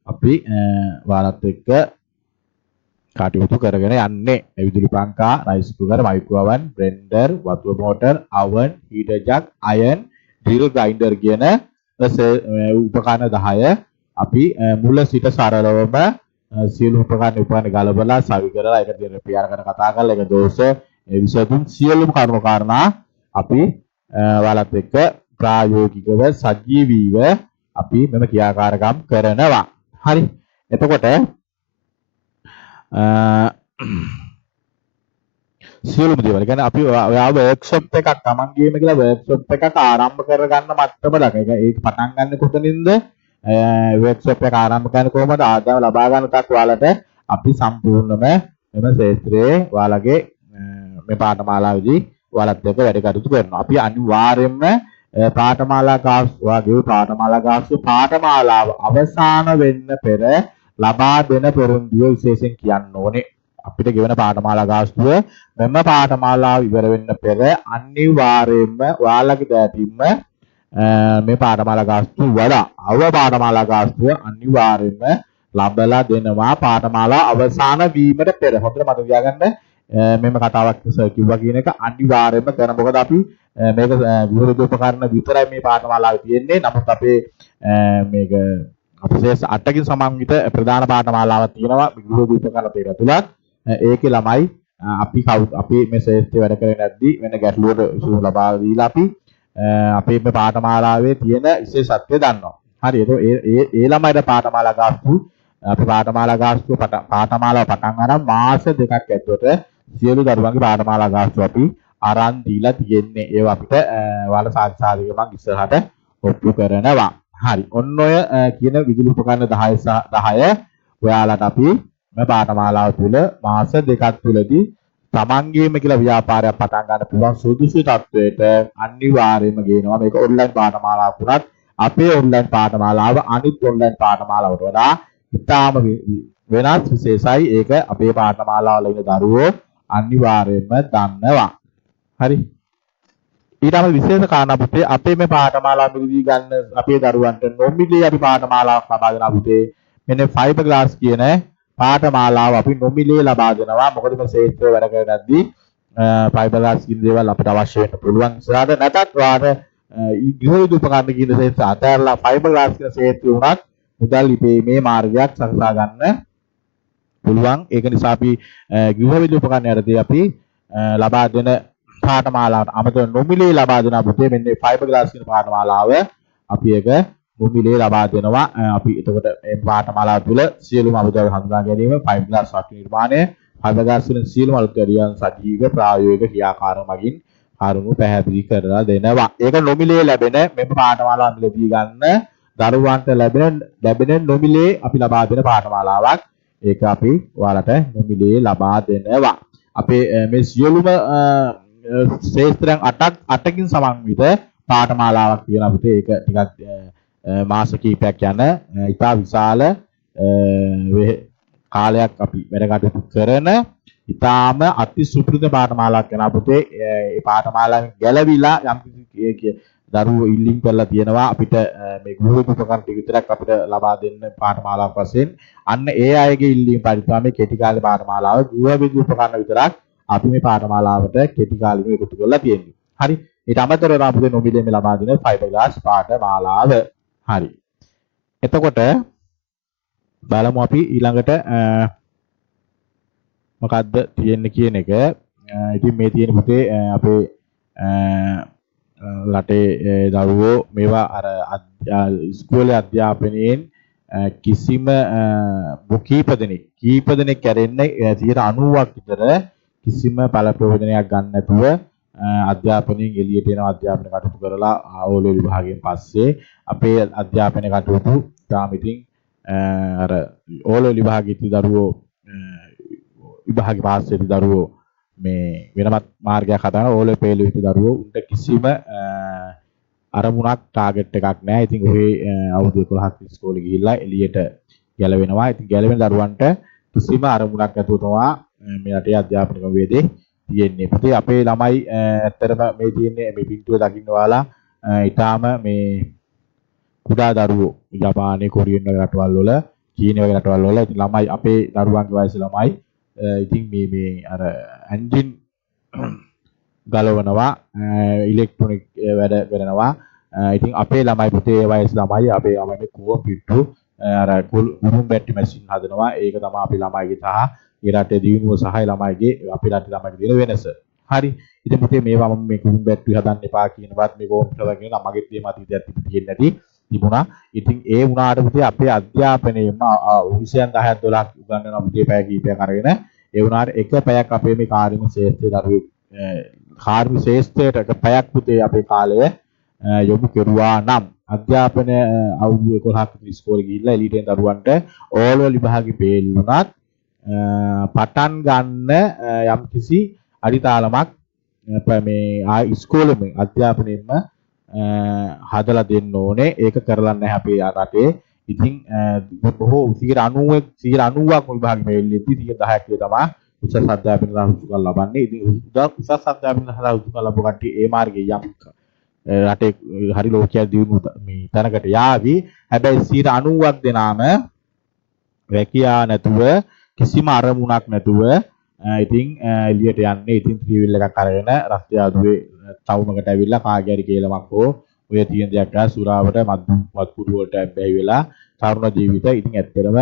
අපි ඔයාලත් එක්ක කටයුතු කරගෙන යන්නේ. විදුලි පංකා, රයිස් කුකර්, මයික්‍රෝ ඕවන්, බ්ලෙන්ඩර්, වතුර motor, oven, heater jug, iron, drill grinder කියන උපකරණ 10 අපි මුල සිට සරලවම සියලු උපකරණ ගලවලා සවි කරලා ඒක දිහා රිපෙයාර් කරන කතා කරලා ඒක දෝෂ විසඳුම් සියලුම කරුණු කාරණා අපි ඔයාලත් එක්ක ප්‍රායෝගිකව සජීවීව අපි මෙම ක්‍රියාකාරකම් කරනවා. හරි. එතකොට සියලුම දේවල්. කියන්නේ අපි ඔයා වර්ක්ෂොප් එකක් Tamangeම කියලා වර්ක්ෂොප් එකක් ආරම්භ කරගන්න මට්ටම දක්වා. ඒක පටන් ගන්න කොතනින්ද? වර්ක්ෂොප් එක ආරම්භ කරන්නේ කොහොමද? ආදායම ලබා ගන්න තක් ඔයාලට අපි සම්පූර්ණම මෙම ශාස්ත්‍රයේ ඔයාලගේ මේ පාඨමාලාවේදී ඔයාලත් එක්ක වැඩ කටයුතු කරනවා. අපි අනිවාර්යයෙන්ම පාඨමාලා ගාස්තු වගේ පාඨමාලා ගාස්තු පාඨමාලාව අවසන් වෙන්න පෙර ලබා දෙන පෙරම්පුර විශේෂයෙන් කියන්න ඕනේ. අපිට ගෙවන පාඨමාලා ගාස්තුව මෙම පාඨමාලාව ඉවර වෙන්න පෙර අනිවාර්යයෙන්ම ඔයාලගේ දෑතින්ම මේ පාඨමාලා ගාස්තුව වඩා අව පාඨමාලා ගාස්තුව අනිවාර්යයෙන්ම ලබලා දෙනවා පාඨමාලා අවසන් වීමට පෙර. හොඳට මතක තියාගන්න මෙම කතාවක් කිව්වා කියන එක අනිවාර්යයෙන්ම කරන. මොකද අපි මේක විවිධ උපකරණ විතරයි මේ පාඨමාලාවේ තියෙන්නේ. නමුත් අපේ මේක අපිට 8කින් සමන්විත ප්‍රධාන පාඨමාලාවක් තියෙනවා විවිධ උපකරණ දෙක තුලත්. ඒකේ ළමයි අපි මේ ශාස්ත්‍රයේ වැඩ කරගෙන නැද්දි වෙන ගැටලුවට විසඳුම ලබා දීලා අපි අපේ මේ පාඨමාලාවේ තියෙන විශේෂත්වය දන්නවා. හරි. ඒ ළමයිට පාඨමාලා ගාස්තු අපි පාඨමාලා ගාස්තු පාඨමාලාව පටන් ගන්න මාස දෙකක් ඇතුළත සියලු දරුවන්ගේ පාඨමාලා ගාස්තු අපි අරන් දීලා තියෙන්නේ. ඒවා අපිට ඔයාලා සාධක මම ඉස්සරහට ඔප්පු කරනවා. හරි. ඔන්න ඔය කියන විදුලි උපකරණ 10 ඔයාලට අපි මේ පාඨමාලාව තුළ මාස දෙකක් තුළදී තමන්ගේම කියලා ව්‍යාපාරයක් පටන් ගන්න පුළුවන් සුදුසු තත්වයට අනිවාර්යයෙන්ම ගේනවා. මේක ඔන්ලයින් පාඨමාලාවක් වුණත් අපේ ඔන්ලයින් පාඨමාලාව අනිත් ඔන්ලයින් පාඨමාලාවට වඩා ඉතාම වෙනස් විශේෂයි. ඒක අපේ පාඨමාලාවල ඉන්න දරුවෝ අනිවාර්යයෙන්ම දන්නවා. හරි. ඊටම විශේෂ කාරණා පුතේ අපේ මේ පාඨමාලාව මිලදී ගන්න අපේ දරුවන්ට නොමිලේ අපි පාඨමාලාවක් ලබා දෙනවා පුතේ. මෙන්න ෆයිබර් ග්ලාස් කියන පාඨමාලාව අපි නොමිලේ ලබා දෙනවා. මොකද මේ ශාස්ත්‍රය වැඩ කරද්දී ෆයිබර් ග්ලාස් කියන දේවල් අපිට අවශ්‍ය වෙන්න පුළුවන්. ඉස්සරහට නැතත් ඔයාලට ගෘහ උපකරණ කියන ශාස්ත්‍රය අතහැරලා ෆයිබර් ග්ලාස් කියන ශාස්ත්‍රය උනත් මුදල් ලිපීමේ මාර්ගයක් සකසා ගන්න පුළුවන්. ඒක නිසා අපි ගෘහ විදුලි උපකරණ යටතේ අපි ලබා දෙන පාඨමාලාවට අමතරව නොමිලේ ලබා දෙන පුතේ මෙන්න ෆයිබර් ග්ලාස් කියන පාඨමාලාව අපි ඒක නොමිලේ ලබා දෙනවා. අපි එතකොට මේ පාඨමාලාව තුළ සියලුම අමුද්‍රව්‍ය හඳුනා ගැනීම ෆයිබර් ග්ලාස් වට නිර්මාණය ෆයිබර් ග්ලාස් වලින් සියලුම අලුත් වැඩියන් සජීව ප්‍රායෝගික ක්‍රියාකාරී මගින් කරුණු පැහැදිලි කරලා දෙනවා. ඒක නොමිලේ ලැබෙන මෙම පාඨමාලාව මිලදී ගන්න දරුවන්ට ලැබෙන නොමිලේ අපි ලබා දෙන පාඨමාලාවක්. ඒක අපි ඔයාලට නොමිලේ ලබා දෙනවා. අපේ මේ සියලුම ශාස්ත්‍රයන් 8කින් සමන්විත පාඨමාලාවක් තියෙනවා පුතේ. ඒක ටිකක් මාස කිහිපයක් යන ඉතා විශාල කාලයක් අපි වැඩ කටයුතු කරන ඉතාම අති සුපිරිත පාඨමාලාවක් වෙනවා පුතේ. ඒ පාඨමාලාවෙන් ගැලවිලා යම් දරුවෝ ඉල්ලින් කරලා තියෙනවා අපිට මේ ගෘහ උපකරණ ටික විතරක් අපිට ලබා දෙන්න පාඨමාලාවක් වශයෙන්. අන්න ඒ අයගේ ඉල්ලීම් පරිදි මේ කෙටි කාලේ පාඨමාලාව ගෘහ විදුලි උපකරණ විතරක් අපි මේ පාඨමාලාවට කෙටි කාලිනව එකතු කරලා තියෙනවා. හරි. ඊට අමතරව අපිට නොමිලේ මේ ලබා දෙන ෆයිබර් ග්ලාස් පාඨමාලාව. හරි. එතකොට බලමු අපි ඊළඟට මොකද්ද තියෙන්නේ කියන එක. ඉතින් මේ තියෙන පුතේ අපේ රටේ දරුවෝ මේවා අර ඉස්කෝලේ අධ්‍යාපනයෙන් කිසිම කීප දෙනෙක් කැරෙන්නේ 90ක් විතර කිසිම පළ ප්‍රයෝජනයක් ගන්න නැතුව අධ්‍යාපනයෙන් එළියට එනවා. අධ්‍යාපන කටයුතු කරලා ඕලෙවල් විභාගයෙන් පස්සේ අපේ අධ්‍යාපන කටයුතු තාම ඉතින් අර ඕලෙවල් විභාගයේදී දරුවෝ විභාගේ පාස් වෙච්ච දරුවෝ මේ වෙනමත් මාර්ගයක් හදාන ඕලෙවල් පෙළ වෙච්ච දරුවෝ උන්ට කිසිම අරමුණක් ටාගට් එකක් නැහැ. ඉතින් ඔහේ අවුරුදු 11ක් ඉස්කෝලේ ගිහිල්ලා එළියට ගැලවෙනවා. ඉතින් ගැලවෙන දරුවන්ට කිසිම අරමුණක් නැතුව තමයි මේ රටේ අධ්‍යාපන ක්‍රමවේදේ තියෙන්නේ. පුතේ අපේ ළමයි ඇත්තටම මේ තියෙන්නේ මේ පින්තූර දකින්න ඔයාලා ඊටාම මේ කුඩා දරුවෝ ජපානයේ කොරියන් වගේ රටවල් වල චීන වගේ රටවල් වල ඉතින් ළමයි අපේ දරුවන්ගේ වයස ළමයි ඉතින් මේ අර එන්ජින් ගලවනවා ඉලෙක්ට්‍රොනික වැඩ කරනවා. ඉතින් අපේ ළමයි පුතේ වයස ළමයි අපේ ළමයි කුවම් පිට්ටු අර කුරුම් බැටරි මැෂින් හදනවා. ඒක තමයි අපේ ළමයිගේ සහ ඒ රටේ දිනුව සහ ළමයිගේ අපේ රටේ ළමයිගේ දින වෙනස. හරි. ඉතින් පුතේ මේවා මම මේ කුරුම් බැටරි හදන්න එපා කියනවත් මේ කොම්පියුටර් වගේ නම් මගේ තේම අතීතයක් තිබෙන්නේ නැති තිබුණා. ඉතින් ඒ වුණාට පුතේ අපේ අධ්‍යාපනයේම විෂයන් 10ක් 12ක් උගන්වන පුතේ පැය කීපයක් අරගෙන ඒ වුණාට එක පැයක් අපේ මේ කාර්මික ශේෂ්ත්‍රයේ දරුවෙක් කාර්මික ශේෂ්ත්‍රයට එක පැයක් පුතේ අපේ කාලය යොමු කෙරුවා නම් අධ්‍යාපන අවුරුදු 11ක් විතර ඉස්කෝලේ ගිහිල්ලා එළියට එන දරුවන්ට ඕලෙවල් විභාගෙ ෆේල් වුණත් පටන් ගන්න යම්කිසි අඩිතාලමක් මේ ඉස්කෝලෙම අධ්‍යාපනයෙන්ම හදලා දෙන්න ඕනේ. ඒක කරලා නැහැ අපේ රටේ. ඉතින් බොහෝ 90ක් විභාගෙ ෆේල් වෙද්දී 10ක් තමයි උසස් අධ්‍යාපන සහසුකම් ලබන්නේ. ඉතින් උසස් අධ්‍යාපන සහසුකම් ලැබුව කට්ටිය ඒ මාර්ගයේ යම් රටේ හරි ලෝකයේ දියුණු මේ තැනකට යාවි. හැබැයි 90ක් දෙනාම රැකියා නැතුව කිසිම අරමුණක් නැතුව ඉතින් එළියට යන්නේ. ඉතින් ත්‍රිවිල් එකක් අරගෙන රස්තියාදුවේ තවුමකට ඇවිල්ලා කාගේ හරි කේලමක් හෝ ඔය තියෙන දෙයක් ගා සුරාවට මත්කුඩු වලට බැහැ වෙලා තරුණ ජීවිත ඉතින් ඇත්තටම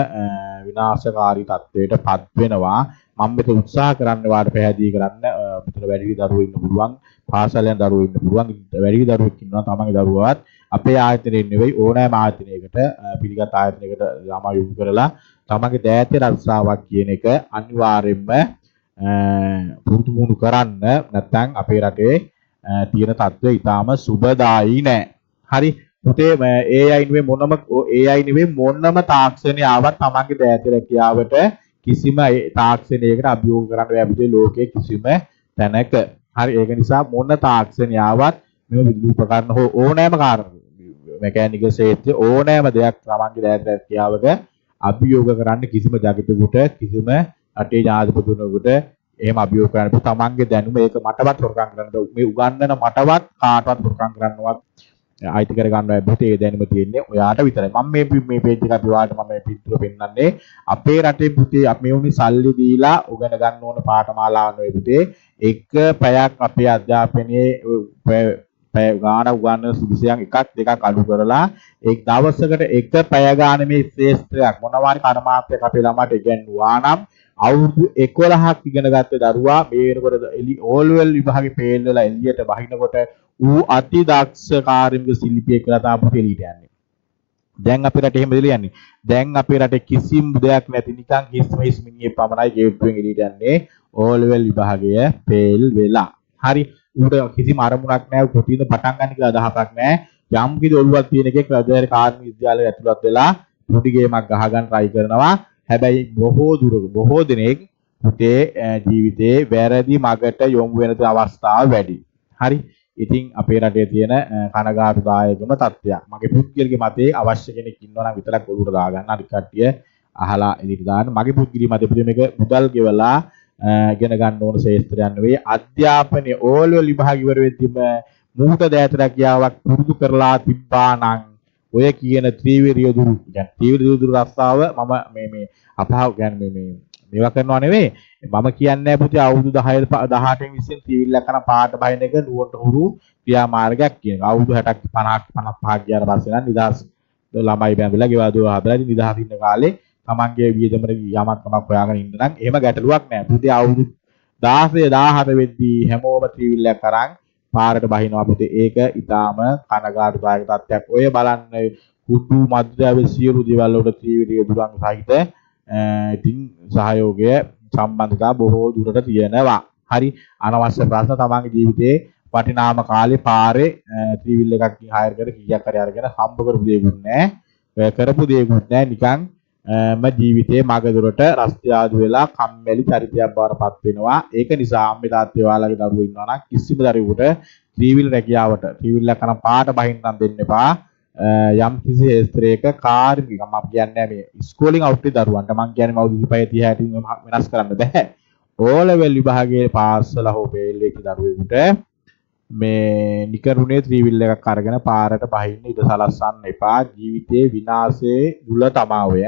විනාශකාරී තත්වයකටපත් වෙනවා. මම මෙතන උත්සාහ කරන්න වාට පැහැදිලි කරන්න මෙතන වැඩි දරුවෝ ඉන්න පුළුවන්, පාසල් යන දරුවෝ ඉන්න පුළුවන්, වැඩි දරුවෙක් ඉන්නවා තමන්ගේ දරුවාත් අපේ ආයතනයේ නෙවෙයි ඕනෑම ආයතනයකට පිළිගත් ආයතනයකට ළමා යොමු කරලා තමන්ගේ දෑතේ රස්සාවක් කියන එක අනිවාර්යයෙන්ම පුරුදු කරන්න. නැත්නම් අපේ රටේ තියෙන තත්ත්වය ඊටාම සුබදායී නෑ. හරි පුතේ AI නෙවෙයි මොනම තාක්ෂණය ආවත් තමන්ගේ දෑතේ රැකියාවට කිසිම තාක්ෂණයකට අභියෝග කරන්න බෑ පුතේ ලෝකයේ කිසිම තැනක. හරි ඒක නිසා මොන තාක්ෂණය ආවත් මේ විදුලි උපකරණ හෝ ඕනෑම කාරණා මෙකැනිකල් ක්ෂේත්‍රයේ ඕනෑම දෙයක් තමන්ගේ දෑතේ රැකියාවක අභියෝග කරන්න කිසිම ජගතෙකුට කිසිම රටේ ජනාධිපතිතුමෙකුට එහෙම අභියෝග කරන්න බෑ. තමන්ගේ දැනුම ඒක මටවත් හොරකම් කරන්න මේ උගන්වන මටවත් කාටවත් හොරකම් කරන්නවත් අයිති කර ගන්න බෑ. පුතේ ඒ දැනුම තියෙන්නේ ඔයාට විතරයි. මම මේ පේජ් එක අපි ඔයාලට මම මේ පිටුර පෙන්නන්නේ අපේ රටේ පුතේ අපි මේ උනි සල්ලි දීලා උගන ගන්න ඕන පාඨමාලාව නෙවෙයි පුතේ. එක පැයක් අපේ අධ්‍යාපනයේ පැය ගාන උගන්වන විෂයන් එකක් දෙකක් අඩු කරලා එක් දවසකට එක පැය ගාන මේ ශ්‍රේෂ්ඨයක් මොනවාරි කර්මාන්තයක් අපේ ළමයට ඉගෙනුවා නම් අවුරුදු 11ක් ඉගෙන ගත්ත දරුවා මේ වෙනකොට ඕලෙවල් විභාගේ ෆේල් වෙලා එළියට බහිනකොට ඌ අති දක්ෂ කාර්මික ශිල්පියෙක් කියලා තමයි එළියට යන්නේ. දැන් අපේ රටේ එහෙම දෙල යන්නේ. දැන් අපේ රටේ කිසිම දෙයක් නැති නිකන් හිස් මිනිහෙක් පමණයි ගේට්ටුවෙන් එළියට යන්නේ ඕලෙවල් විභාගය ෆේල් වෙලා. හරි ඌට කිසිම අරමුණක් නැහැ. කොටින්ද පටන් ගන්න කියලා අදහසක් නැහැ. යම් කිසි ඔළුවක් තියෙන එකෙක් රජයේ කාර්මික විද්‍යාලයට ඇතුළත් වෙලා පොඩි ගේමක් ගහගන්න try කරනවා. හැබැයි බොහෝ දෙනෙක් පුතේ ජීවිතේ වැරදි මගට යොමු වෙන අවස්ථා වැඩි. හරි. ඉතින් අපේ රටේ තියෙන කනගාටුදායකම තත්ත්වයක්. මගේ පුද්ගලික මතේ අවශ්‍ය කෙනෙක් ඉන්නවා නම් විතරක් ඔලුවට දාගන්න. අනිත් කට්ටිය අහලා එළියට දාන්න. මගේ පුද්ගලික මතේ පුතේ මේක මුදල් ගෙවලා ඉගෙන ගන්න ඕන ශාස්ත්‍රයක් නෙවෙයි. අධ්‍යාපනයේ ඕලෙවල් විභාග ඉවර වෙද්දිම මූට දෑත රැකියාවක් පුරුදු කරලා තිබ්බා නම් ඔය කියන ත්‍රිවිධ දුරු يعني ත්‍රිවිධ දුරු රස්සාව මම මේ අපහාව කියන්නේ මේවා කරනවා නෙවෙයි. මම කියන්නේ පුතේ අවුරුදු 10 18 20 ත්‍රිවිල්ලක් කරන පාට බහින එක නුවන්ට හුරු ක්‍රියාමාර්ගයක් කියන. අවුරුදු 60ක් 50ක් 55ක් ගියාට පස්සේ නම් නිදහස් ළමයි බැඳලා ගෙවල් දොර හදලා ඉතින් නිදහස් ඉන්න කාලේ තමන්ගේ වියදමට යමක් හොයාගෙන ඉන්න නම් එහෙම ගැටලුවක් නැහැ. පුතේ අවුරුදු 16 17 වෙද්දී හැමෝම ත්‍රිවිල්ලක් කරන් පාරට බහිනවා පුතේ. ඒක ඊටාම කනගාටුදායක තත්ත්වයක්. ඔය බලන්න කුඩු මද්ද්‍රව්‍ය සියලු දේවල් වලට ත්‍රිවිධ දුරන් සහිත ඉතින් සහයෝගය සම්බන්ධතා බොහෝ දුරට තියෙනවා. හරි අනවශ්‍ය ප්‍රශ්න තමන්ගේ ජීවිතේ වටිනාම කාලේ පාරේ ත්‍රිවිල් එකක් හයර් කර කීයක් හරි අරගෙන හම්බ කරපු දෙයක්ුත් නැහැ. ඔය කරපු දෙයක්ුත් නැහැ. නිකන් ජීවිතේ මග දුරට රස්තියාදු වෙලා කම්මැලි චරිතයක් බවටපත් වෙනවා. ඒක නිසා අම්මේ තාත්තේ ඔයාලගේ දරුවෝ ඉන්නවා නම් කිසිම දරුවෙකුට ත්‍රිවිල් රැකියාවට ත්‍රිවිල් කරන පාට බහින්න දෙන්න එපා. යම් කිසි ශාස්ත්‍රයක කාර්මික මම කියන්නේ මේ ස්කෝලින් අවුට් දරුවන්ට මම කියන්නේ අවුරුදු 35 60 වෙනස් කරන්න බෑ. ඕලෙවල් විභාගයේ පාස් වෙලා හෝ ෆේල් වෙච්ච දරුවෙකුට මේ නිකරුණේ ත්‍රිවිල් එකක් අරගෙන පාරට බහින්න ඉඩ සලස්සන්න එපා. ජීවිතේ විනාශයේ මුල තමයි ඔය.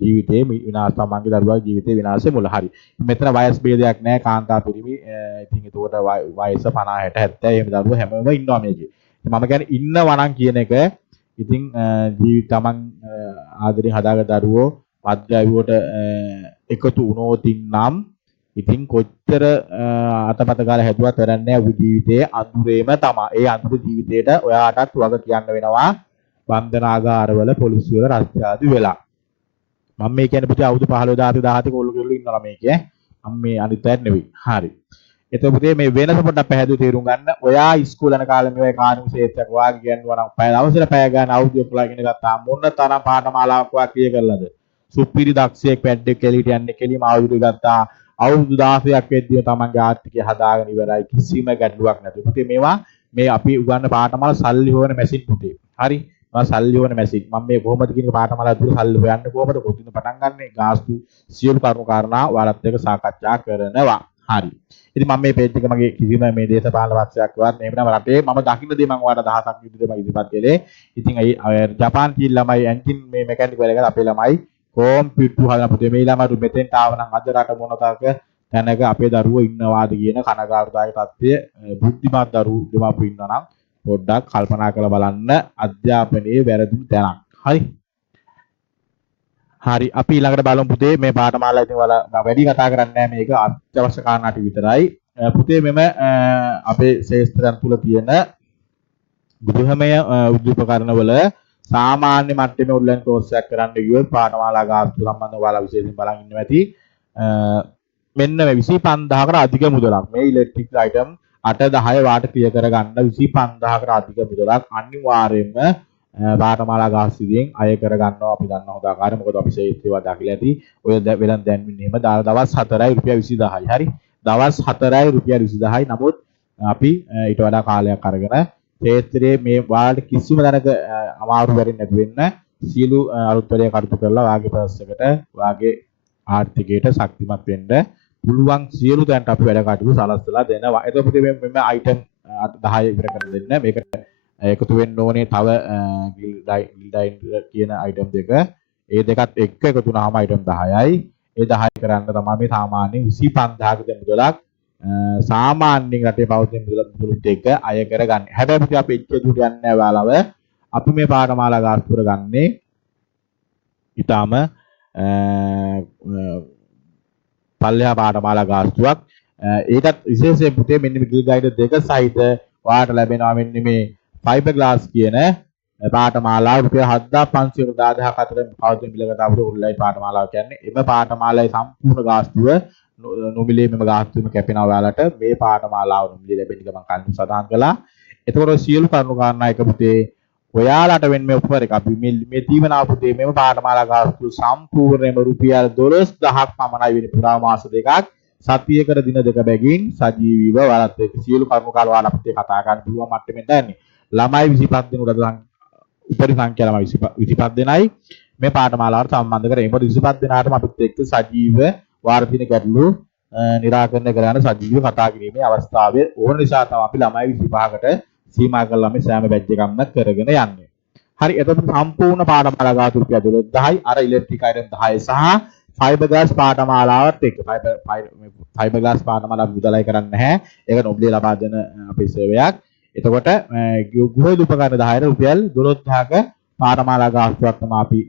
ජීවිතේ විනාශ තමන්ගේ දරුවාගේ ජීවිතේ විනාශයේ මුල. හරි. මෙතන වයස් භේදයක් නැහැ. කාන්තා පිරිමි ඉතින් ඒකට වයස 50 60 70 එහෙම දරුවෝ හැමෝම ඉන්නවා මේකේ. මම කියන්නේ ඉන්නවා නම් කියන එක ඉතින් ජීවිත තමන් ආදරෙන් හදාගත්ත දරුවෝ මත්ද්‍රව්‍යයට එකතු වුණොත් නම් ඉතින් කොච්චර අතපත ගාලා හැදුවත් වැඩක් නැහැ. ඔබ ජීවිතයේ අඳුරේම තමයි. ඒ අඳුර ජීවිතේට ඔයාටත් වග කියන්න වෙනවා. බන්ධනාගාරවල පොලිසිය වල රස්තියාදු වෙලා. මම මේ කියන්නේ පුතේ අවුරුදු 15 17 17 කොල්ල කෙල්ල ඉන්නවා මේකේ. මේ අනිත් අයට නෙවෙයි. හරි. එතකොට පුතේ මේ වෙනස පොඩ්ඩක් පැහැදිලිව තේරුම් ගන්න. ඔයා ඉස්කෝල යන කාලේ මේ කාර්මික ක්ෂේත්‍රයක් වාගේ කියනවා නම් පැය දවසට පැය ගන්න අවුරුදු 11 ඉගෙන ගත්තා. මොන තරම් පාඨමාලාවක් වා ක්ලියර් කරලාද? සුපිරි දක්ෂයෙක් පැද්දෙක් එළියට යන්නේ කෙලිම අවුරුදු ගත්තා. අවුරුදු 16ක් වෙද්දී තමන්ගේ ආර්ථිකය හදාගෙන ඉවරයි. කිසිම ගැටලුවක් නැතුව. පුතේ මේවා මේ අපි උගන්න පාඨමාලා සල්ලි හොයන මැෂින් පුතේ. හරි. මම සල්ලි හොයන මැෂින්. මම මේ කොහොමද කියන පාඨමාලා දුර සල්ලි හොයන්නේ කොහොමද? කොතින්ද පටන් ගන්නෙ? ගාස්තු සියලු කරුණු කාරණා ඔයාලත් එක්ක සාකච්ඡා කරනවා. හරි. ඉතින් මම මේ පේජ් එක මගේ කිසිම මේ දේශපාලන පක්ෂයක් වත් එහෙම නම රටේ මම දකින්න දේ මම ඔයාලට 1000ක් විදිහට මම ඉදිරිපත් කළේ. ඉතින් අය ජපාන් කී ළමයි එන්ජින් මේ මෙකැනිකල් එක අපේ ළමයි කොම්පියුටර් හදන පුතේ මේ ළමයි මෙතෙන්ට ආව නම් අද රට මොන තරක තැනක අපේ දරුවෝ ඉන්නවාද කියන කනගාටුදායක තත්ත්වය බුද්ධිමත් දරුවෝ දෙමාපියෝ ඉන්නවා නම් පොඩ්ඩක් කල්පනා කරලා බලන්න අධ්‍යාපනයේ වැරදුණු තැනක්. හරි. හරි අපි ඊළඟට බලමු පුතේ මේ පාඨමාලා ඉතින් ඔයාලා වැඩි කතා කරන්නේ නැහැ මේක අත්‍යවශ්‍ය කාරණා ටික විතරයි. පුතේ මෙම අපේ ශාස්ත්‍රයන් තුල තියෙන ගෘහමය උද්දීපකරණ වල සාමාන්‍ය මට්ටමේ ඔන්ලයින් කෝස් එකක් කරන්න ගියොත් පාඨමාලා ගාස්තු සම්බන්ධව ඔයාලා විශේෂයෙන් බලන් ඉන්නවා ඇති. මෙන්න මේ 25000කට අධික මුදලක් මේ ඉලෙක්ට්‍රික් අයිටම් 8-10 වාට ක්ලියර් කරගන්න 25000කට අධික මුදලක් අනිවාර්යයෙන්ම පාඨමාලා ගාස්තුයෙන් අය කරගන්නවා අපි දන්න හොඳ ආකාරය මොකද අපි ශේත්‍රය දාගලා ඇති ඔය වෙලන් දැන්වින් එහෙම දාලා දවස් 4යි රුපියල් 20000යි හරි දවස් 4යි රුපියල් 20000යි නමුත් අපි ඊට වඩා කාලයක් අරගෙන ශේත්‍රයේ මේ වාල්ට කිසිම දැනක අමාරු වෙරින් නැති වෙන්න සියලු අලුත් වැඩේ කටයුතු කරලා වාගේ ප්‍රොසෙස් එකට වාගේ ආර්ථිකයට ශක්තිමත් වෙන්න පුළුවන් සියලු දැනට අපි වැඩ කටයුතු සලස්සලා දෙනවා. එතකොට මෙන්න අයිටම් 10 ඉවර කර දෙන්න. මේකට එකතු වෙන්න ඕනේ තව ගිල්ඩයින් කියන අයිටම් දෙක. ඒ දෙකත් එක්ක එකතු වුණාම අයිටම් 10යි. ඒ 10 කරන්න තමයි මේ සාමාන්‍ය 25000ක දෙන මුදලක් සාමාන්‍යයෙන් රටේ පවතින මුදලුත් එක්ක අය කරගන්නේ. හැබැයි අපි එච්ච දුර යන්නේ නැහැ ඔයාලව. අපි මේ පාඨමාලා ගාස්තු කරගන්නේ ඊටාම පල්ලෙහා පාඨමාලා ගාස්තුවක්. ඒකත් විශේෂයෙන් පුතේ මෙන්න මේ ගිල් ගයිඩ් දෙක සහිත ඔයාලට ලැබෙනවා මෙන්න මේ ෆයිබර් ග්ලාස් කියන පාඨමාලාව රුපියල් 7500 10000ක් අතර පවතින බිලකට අපිට ඔන්ලයින් පාඨමාලාව කියන්නේ. එම පාඨමාලාවේ සම්පූර්ණ ගාස්තුව නොමිලේ මෙම ගාස්තුවම කැපෙනවා ඔයාලට. මේ පාඨමාලාව නොමිලේ ලැබෙන එක මම කලින් සඳහන් කළා. එතකොට සියලු කරුණු කාරණා එක පුතේ ඔයාලට වෙන්නේ ඔෆර් එක. අපි මේ දීවනාව පුතේ මෙම පාඨමාලා ගාස්තුව සම්පූර්ණයෙන්ම රුපියල් 12000ක් පමණයි වෙන්නේ පුරා මාස දෙකක්. සතියකට දින දෙක බැගින් සජීවීව ඔයාලත් එක්ක සියලු කරුණු කාරණා ඔයාලත් එක්ක කතා කරන්න පුළුවන් මට්ටමින් දැනන්නේ. ළමයි 25 දෙනෙකුට උපරි සංඛ්‍යා ළමයි 25 දෙනයි මේ පාඨමාලාවට සම්බන්ධ කරගෙන මොකද 25 දෙනාටම අපිත් එක්ක සජීව වාර්තින ගැටලු निराකරණය කරන සජීව කතා කිරීමේ අවස්ථාවේ ඕන නිසා තමයි අපි ළමයි 25කට සීමා කරලා මේ සෑම බැච් එකක්ම කරගෙන යන්නේ. හරි එතකොට සම්පූර්ණ පාඨමාලා ගාතු රුපියල් 12000යි අර ඉලෙක්ට්‍රික් අයිටම් 10 සහ ෆයිබර් ග්ලාස් පාඨමාලාවත් එක්ක ෆයිබර් ග්ලාස් පාඨමාලාව මුදලයි කරන්නේ නැහැ. ඒක නොබ්ලේ ලබා දෙන අපේ සේවයක්. එතකොට ගෘහ උපකරණ 10ට රුපියල් 12000ක පාඨමාලා ගාස්තුවක් තමයි අපි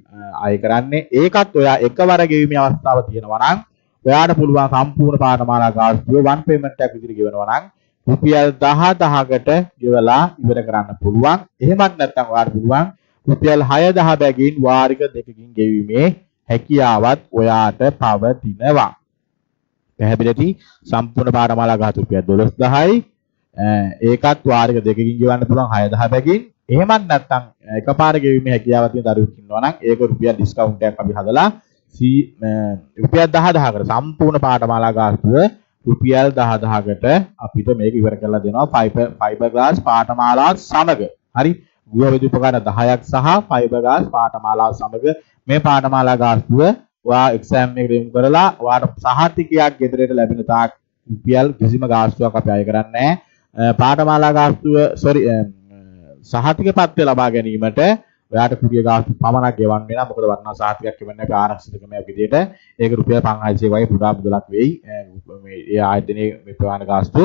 අය කරන්නේ. ඒකත් ඔයා එකවර ගෙවීමේ අවස්ථාව තියෙනවා නම් ඔයාට පුළුවන් සම්පූර්ණ පාඨමාලා ගාස්තුව වන් පේමන්ට් එකක් විදිහට ගෙවනවා නම් රුපියල් 10000කට ගෙවලා ඉවර කරන්න පුළුවන්. එහෙමත් නැත්නම් ඔයාට පුළුවන් රුපියල් 6000 බැගින් වාරික දෙකකින් ගෙවීමේ හැකියාවත් ඔයාට පවතිනවා. පැහැදිලිද? සම්පූර්ණ පාඨමාලා ගාස්තුව රුපියල් 12000යි. ඒකත් වාරික දෙකකින් ගෙවන්න පුළුවන් 6000 බැගින්. එහෙමත් නැත්නම් එකපාර ගෙවීමේ හැකියාවක් තියෙන දරුවෙක් ඉන්නවා නම් ඒක රුපියල් ඩිස්කවුන්ට් එකක් අපි හදලා රුපියල් 10000කට සම්පූර්ණ පාඨමාලා ගාස්තුව රුපියල් 10000කට අපිට මේක ඉවර කරලා දෙනවා ෆයිබර් ග්ලාස් පාඨමාලාවත් සමග. හරි ගෘහ විදුලි උපකරණ 10ක් සහ ෆයිබර් ග්ලාස් පාඨමාලාව සමග මේ පාඨමාලා ගාස්තුව ඔයා එක්සෑම් එකට යොමු කරලා ඔයාට සහතිකයක් ගෙදරට ලැබෙන තාක් රුපියල් කිසිම ගාස්තුවක් අපි අය කරන්නේ නැහැ. පාඨමාලා ගාස්තුව සහතික පත්‍රය ලබා ගැනීමට ඔයාට කුරිය ගාස්තු පමණක් ගෙවන්න වෙනවා. මොකද වර්ණා සහතිකයක් ගෙවන්න අපි ආරක්ෂිත ක්‍රමයක් විදිහට ඒක රුපියල් 5600 වගේ පුරා මුදලක් වෙයි. මේ ආයතනයේ මේ ප්‍රමාණ ගාස්තු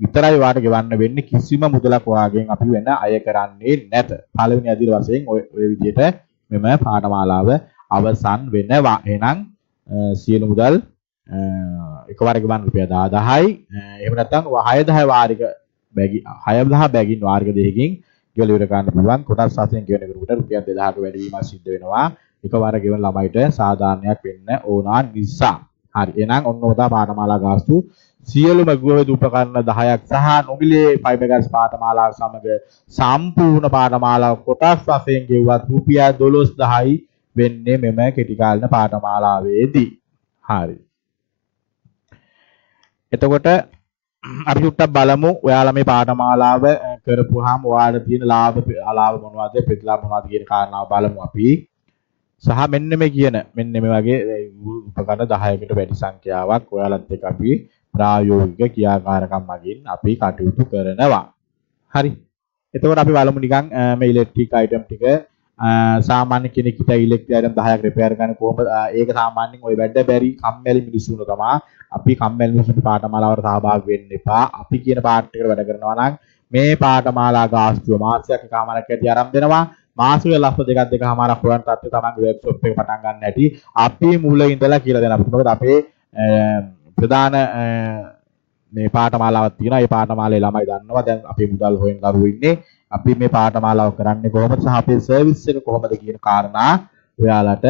විතරයි ඔයාට ගෙවන්න වෙන්නේ. කිසිම මුදලක් ඔයාගෙන් අපි වෙන අය කරන්නේ නැත. පළවෙනි අදිර වශයෙන් ඔය විදිහට මෙම පාඨමාලාව අවසන් වෙනවා. එහෙනම් සියලු මුදල් එකවර ගෙවන්න රුපියල් 10000යි. එහෙම නැත්නම් 6000 වාරික බැගින් 6000 බැගින් වාරික දෙකකින් ගෙවලා ඉවර ගන්න පුළුවන්. කොටස් වශයෙන් ගෙවන කෙනෙකුට රුපියල් 2000ක වැඩි වීමක් සිද්ධ වෙනවා. එකවර ගෙවන ළමයිට සාධාරණයක් වෙන්න ඕන නිසා. හරි. එහෙනම් ඔන්න ඔතන පාඨමාලා ගාස්තු සියලුම ගෘහ උපකරණ 10ක් සහ නොමිලේ ෆයිබර්ගස් පාඨමාලාව සමග සම්පූර්ණ පාඨමාලාව කොටස් වශයෙන් ගෙවුවත් රුපියල් 12000යි වෙන්නේ මෙම කෙටි කාලින පාඨමාලාවේදී. හරි. එතකොට අපි චුට්ටක් බලමු ඔයාලා මේ පාඨමාලාව කරපුවාම ඔයාලට තියෙන ලාභ මොනවද ප්‍රතිලාභ මොනවද කියන කාරණාව බලමු අපි. සහ මෙන්න මේ වගේ උපකරණ 10කට වැඩි සංඛ්‍යාවක් ඔයාලත් එක්ක අපි ප්‍රායෝගික ක්‍රියාකාරකම් මගින් අපි කටයුතු කරනවා. හරි. එතකොට අපි බලමු නිකන් මේ ඉලෙක්ට්‍රික් අයිටම් ටික සාමාන්‍ය කෙනෙක් හිට ඉලෙක්ට්‍රික් අයිටම් 10ක් රිපෙයාර් කරන්න කොහොමද? ඒක සාමාන්‍යයෙන් ওই වැඩ බැරි කම්මැලි මිනිස්සුන්ට තමයි අපි කම්මැලි මිනිස්සුන්ට පාඨමාලාවට සහභාගී වෙන්න එපා. අපි කියන පාර්ට් එකට වැඩ කරනවා නම් මේ පාඨමාලා ගාස්තුව මාසයක් එකමාරක් ඇති ආරම්භ වෙනවා. මාසෙක ලක්ෂ දෙකමාරක් පුරාණ තත්ත්වය තමයි වෙබ්ෂොප් එක පටන් ගන්න ඇති. අපි මුල ඉඳලා කියලා දෙනවා. මොකද අපේ ප්‍රධාන මේ පාඨමාලාවක් තියෙනවා. මේ පාඨමාලාවේ ළමයි දන්නවා දැන් අපේ මුදල් හොයන දරුවෝ ඉන්නේ. අපි මේ පාඨමාලාව කරන්නේ කොහොමද සහ අපේ සර්විස් එක කොහොමද කියන කාරණා ඔයාලට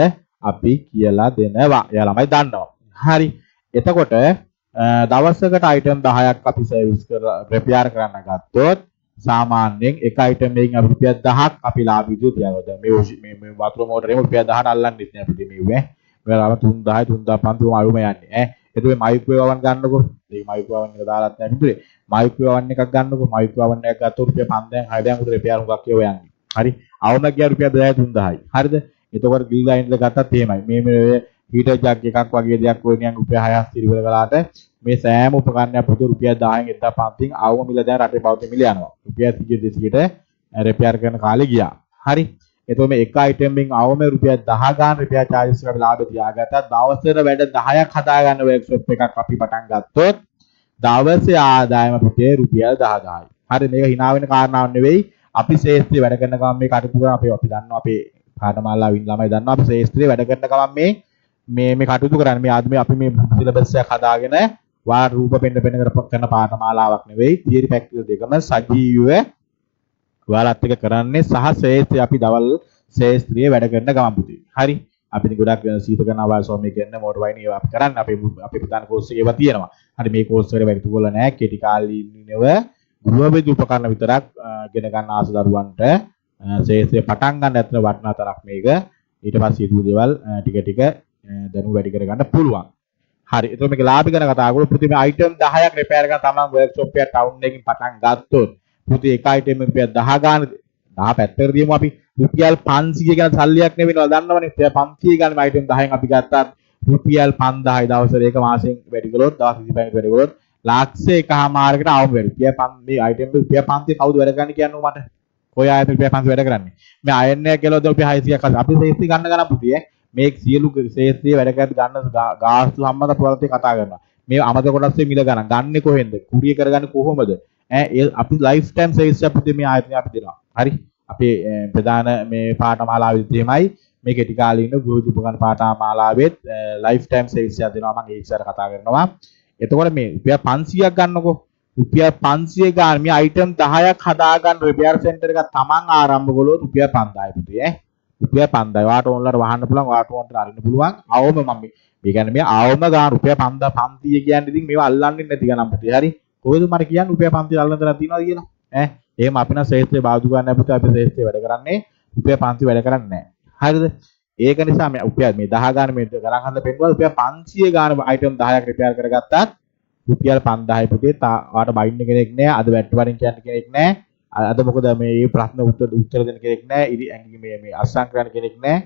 අපි කියලා දෙනවා. එයා ළමයි දන්නවා. හරි. එතකොට දවසකට අයිටම් 10ක් අපි සර්විස් කරලා ප්‍රෙපෙයාර් කරන්න ගත්තොත් සාමාන්‍යයෙන් එක අයිටම් එකකින් අපි රුපියල් 10ක් අපි ලාභ විදිහට තියාගන්නවා. දැන් මේ වතුර මෝටරේම රුපියල් 10ට අල්ලන්නේ නැහැ අපි මෙව්වේ. වෙලාව 3000 3500 අයුම යන්නේ. එතකොට මයික්‍රෝවේව් oven ගන්නකො. මේ මයික්‍රෝවේව් oven එක දාලත් නැහැ පිටුරේ. මයික්‍රෝවේව් oven එකක් ගන්නකො. මයික්‍රෝවේව් oven එකක් ගත්තොත් රුපියල් 5000 6000 උඩ රිපෙයාර් හුඟක් ඒවා යන්නේ. හරි. අවම ගියා රුපියල් 3000යි. හරිද? එතකොට බිල් ගයින්ද ගත්තත් එහෙමයි. මේ හීටර් ජග් එකක් වගේ දෙයක් ඔය නිකන් රුපියල් 6ක් ඉරිවල ගලාට මේ සෑම උපකරණයක් පොදු රුපියල් 10න් 1500න් අවම මිල දැන් රටේ පවතින මිල යනවා. රුපියල් 100 200ට රිපෙයාර් කරන කාලේ ගියා. හරි. එතකොට මේ එක අයිටම් එකෙන් අවම රුපියල් 10 ගන්න රිපෙයාර් charges එකට ලාභ තියාගත්තා. දවසට වැඩ 10ක් හදාගන්න වර්ක්ෂොප් එකක් අපි පටන් ගත්තොත් දවසේ ආදායම පුතේ රුපියල් 10000යි. හරි. මේක hina වෙන කාරණාවක් නෙවෙයි. අපි ශේෂ්ත්‍රයේ වැඩ කරන ගමන් මේ කටයුතු කරන අපි දන්නවා අපේ පාඨමාලාවින් ළමයි දන්නවා අපි ශේෂ්ත්‍රයේ වැඩ කරන ගමන් මේ කටයුතු කරන්නේ මේ ආත්මේ අපි මේ සිලබස් එකක් හදාගෙන වා රූප පෙන්න කරන පාඨමාලාවක් නෙවෙයි. තියරි ප්‍රැක්ටිකල් දෙකම සජීවව ඔයාලත් එක්ක කරන්නේ සහ ශේෂ්ත්‍රය අපි දවල් ශේෂ්ත්‍රයේ වැඩ කරන ගමන් පුතේ. හරි. අපි ඉතින් ගොඩක් සීත කරන ආවාස සෝමේ කියන මෝටර් වයින් ඒවා අපි කරන්නේ අපේ ප්‍රධාන කෝස් එකේ ඒවා තියෙනවා. හරි මේ කෝස් එකට වැඩි තුගල නැහැ. කෙටි කාලීනව ගෘහ විදුපකරණ විතරක් ගෙන ගන්න ආස දරුවන්ට ශේෂ්ත්‍රය පටන් ගන්න ඇත්තට වටිනා තරක් මේක. ඊට පස්සේ ඊට දේවල් ටික ටික දැනුම වැඩි කර ගන්න පුළුවන්. හරි. එතකොට මේක ලාභ ගැන කතා කරමු. පුතේ මේ අයිටම් 10ක් රිපෙයාර් කරන තමන් වර්ක්ෂොප් එක ටවුන් එකකින් පටන් ගත්තොත් පුතේ එක අයිටම් එක රුපියල් 10 ගන්න 10 පැත්තකට දියමු අපි. රුපියල් 500 ගැන සල්ලියක් නෙවෙයි නේද දන්නවනේ. රුපියල් 500 ගන්න අයිටම් 10න් අපි ගත්තා රුපියල් 5000යි දවසට ඒක මාසෙන් වැඩි කළොත් දවස් 25කට වැඩි කළොත් ලක්ෂ එකමාරකට අවම වෙයි. රුපියල් මේ අයිටම් එක රුපියල් 500 කවුද වැඩ කරන්නේ කියන්නකො මට. ඔය ආයත රුපියල් 500 වැඩ කරන්නේ. මේ අයන් එකක් කියලා රුපියල් 600ක් අපි ශේෂ්ත්‍රය ගන්න පුතේ. මේ සියලු ශේෂ්ත්‍රයේ වැඩ කර ගන්න ගාස්තු සම්මත පුරාතේ කතා කරනවා. මේ අමතක කොටස්සේ මිල ගන්න. ගන්නෙ කොහෙන්ද? කුරිය කරගන්නේ කොහොමද? අපි ලයිෆ් ටයිම් සර්විස් එක පුතේ මේ ආයතනය අපි දෙනවා. හරි. අපේ ප්‍රධාන මේ පාඨමාලාවෙත් එහෙමයි. මේ කෙටි කාලීන ගෘහ උපකරණ පාඨමාලාවෙත් ලයිෆ් ටයිම් සර්විස් එකක් දෙනවා. මම ඒක ඉස්සර කතා කරනවා. එතකොට මේ රුපියල් 500ක් ගන්නකො. රුපියල් 500 ගන්න මේ අයිටම් 10ක් හදාගන්න රිපෙයාර් සෙන්ටර් එකක් තමන් ආරම්භ කළොත් රුපියල් 5000යි පුතේ. රුපියල් 5000යි. වාට ඕන්ලයින් වහන්න පුළුවන්. වාට ඕන්ට අරින්න පුළුවන්. අවම මම මේ කියන්නේ මේ අවම ගන්න රුපියල් 500 කියන්නේ ඉතින් මේවා අල්ලන්නේ නැති ගණන් පුතේ. හරි. කොහෙද මට කියන්නේ රුපියල් 500 අල්ලන්න තරම් තියනවාද කියලා? එහෙම අපි නම් ශේෂ්ත්‍රයේ බාධු ගන්න අපිට අපි ශේෂ්ත්‍රයේ වැඩ කරන්නේ රුපියල් 500 වැඩ කරන්නේ නැහැ. හරිද? ඒක නිසා මේ රුපියල් මේ 10 ගාන මේ ගණන් හදලා පෙන්නුවා රුපියල් 500 ගාන අයිටම් 10ක් රිපෙයාර් කරගත්තත් රුපියල් 5000යි පුතේ. වාට බයින්න කෙනෙක් නැහැ. අද වැට් වරින් කියන්න කෙනෙක් නැහැ. අද මොකද මේ ප්‍රශ්න උත්තර දෙන්න කෙනෙක් නැහැ. මේ අස්සම් කරන්න කෙනෙක් නැහැ.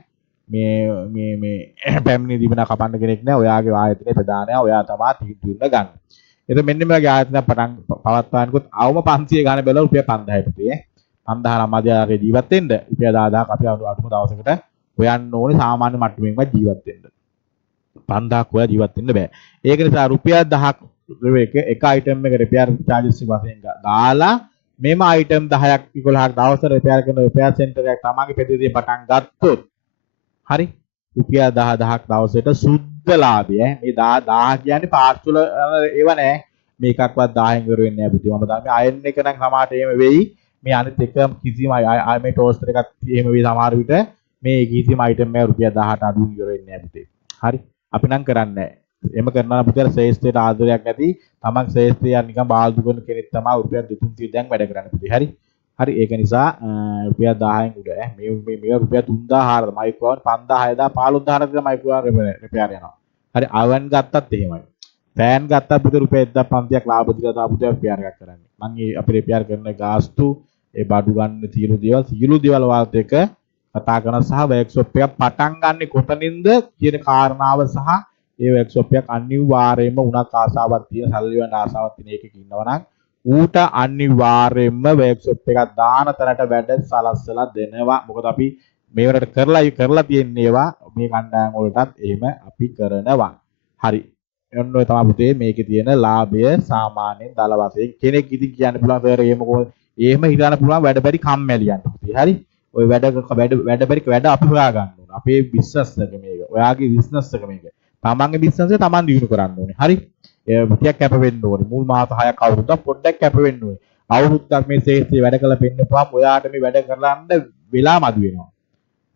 මේ පැමිණි දීපන කපන්න කෙනෙක් නැහැ. ඔයාගේ ආයතනයේ ප්‍රධානයා ඔයා තමයි තීන්දුව ගන්න. එතකොට මෙන්න මේ වගේ ආයතන පටන් පවත්වානකොත් අවම 500 ගාන බැලුවා රුපියල් 5000යි පුතේ. 5000 නම් මදියාගේ ජීවත් වෙන්න රුපියල් 10000ක් අපි අඩුම දවසකට හොයන්න ඕනේ සාමාන්‍ය මට්ටමින්වත් ජීවත් වෙන්න. 5000ක් හොයා ජීවත් වෙන්න බෑ. ඒක නිසා රුපියල් 1000ක් එක අයිටම් එක රිපෙයාර් charges වශයෙන් දාලා මෙම අයිටම් 10ක් 11ක් දවසට රිපෙයාර් කරන රිපෙයාර් සෙන්ටර් එකක් තමන්ගේ පෙදෙසියෙන් පටන් ගත්තොත් හරි රුපියල් 10000ක් දවසට සුද්ධ ලාභය. මේ 1000 කියන්නේ පාර්ට්ස් වල ඒව නෑ. මේකක්වත් 10න් ඉවර වෙන්නේ නෑ පුතේ. මම දන්නේ අයන් එක නම් සමහරට එහෙම වෙයි. මේ අනිත් එක කිසිම මේ ටෝස්ටර් එකක් එහෙම වෙයි සමහර විට මේ කිසිම අයිටම් එකක් රුපියල් 1000ට අඩුවෙන් ඉවර වෙන්නේ නෑ පුතේ. හරි. අපි නම් කරන්නේ එම කරනවා පුතේ ශ්‍රේෂ්ඨයට ආදරයක් නැති තමන් ශ්‍රේෂ්ඨය නිකන් බාල්දු කරන කෙනෙක් තමයි රුපියල් 200 දැන් වැඩ කරන්නේ පුතේ. හරි. හරි ඒක නිසා රුපියල් 10න් උඩ මේ රුපියල් 3000 මයික්‍රෝන් 5000 6000 15000 මයික්‍රෝන් රිපෙයාර් යනවා. හරි අවන් ගත්තත් එහෙමයි. ෆෑන් ගත්තත් පුතේ රුපියල් 1500ක් ලාභ දීලා තමයි පුතේ රිපෙයාර් එකක් කරන්නේ. මම මේ අපි රිපෙයාර් කරන ගාස්තු ඒ බඩු ගන්න සියලු දේවල් වාල්ත් එක කතා කරන සහ වර්ක්ෂොප් එකක් පටන් ගන්න කොතනින්ද කියන කාරණාව සහ ඒ වර්ක්ෂොප් එකක් අනිවාර්යයෙන්ම උණක් ආසාවක් තියෙන සල්ලි වන්න ආසාවක් තියෙන එකක ඉන්නවා නම් ඌට අනිවාර්යයෙන්ම වර්ක්ෂොප් එකක් දාන තැනට වැඩ සලස්සලා දෙනවා. මොකද අපි මේවට කරලා තියෙන ඒවා මේ කණ්ඩායම් වලටත් එහෙම අපි කරනවා. හරි. ඔන්න ඔය තමයි පුතේ මේකේ තියෙන ලාභය සාමාන්‍යයෙන් දල වශයෙන් කෙනෙක් ඉතින් කියන්න පුළුවන් සර් එහෙම හිතන්න පුළුවන් වැඩ බැරි කම්මැලියන්ට පුතේ. හරි. ඔය වැඩ අපි හොයා ගන්න ඕන. අපේ බිස්නස් එක මේක. ඔයාගේ බිස්නස් එක මේක. තමන්ගේ බිස්නස් එක තමන් දියුණු කරන්න ඕනේ. හරි. ටිකක් කැප වෙන්න ඕනේ. මුල් මාස 6ක් අවුරුද්දක් පොඩ්ඩක් කැප වෙන්න ඕනේ. අවුරුද්දක් මේ ශේෂ්ත්‍රයේ වැඩ කළ පෙන්නපුවාම ඔයාට මේ වැඩ කරන්න වෙලා මදි වෙනවා.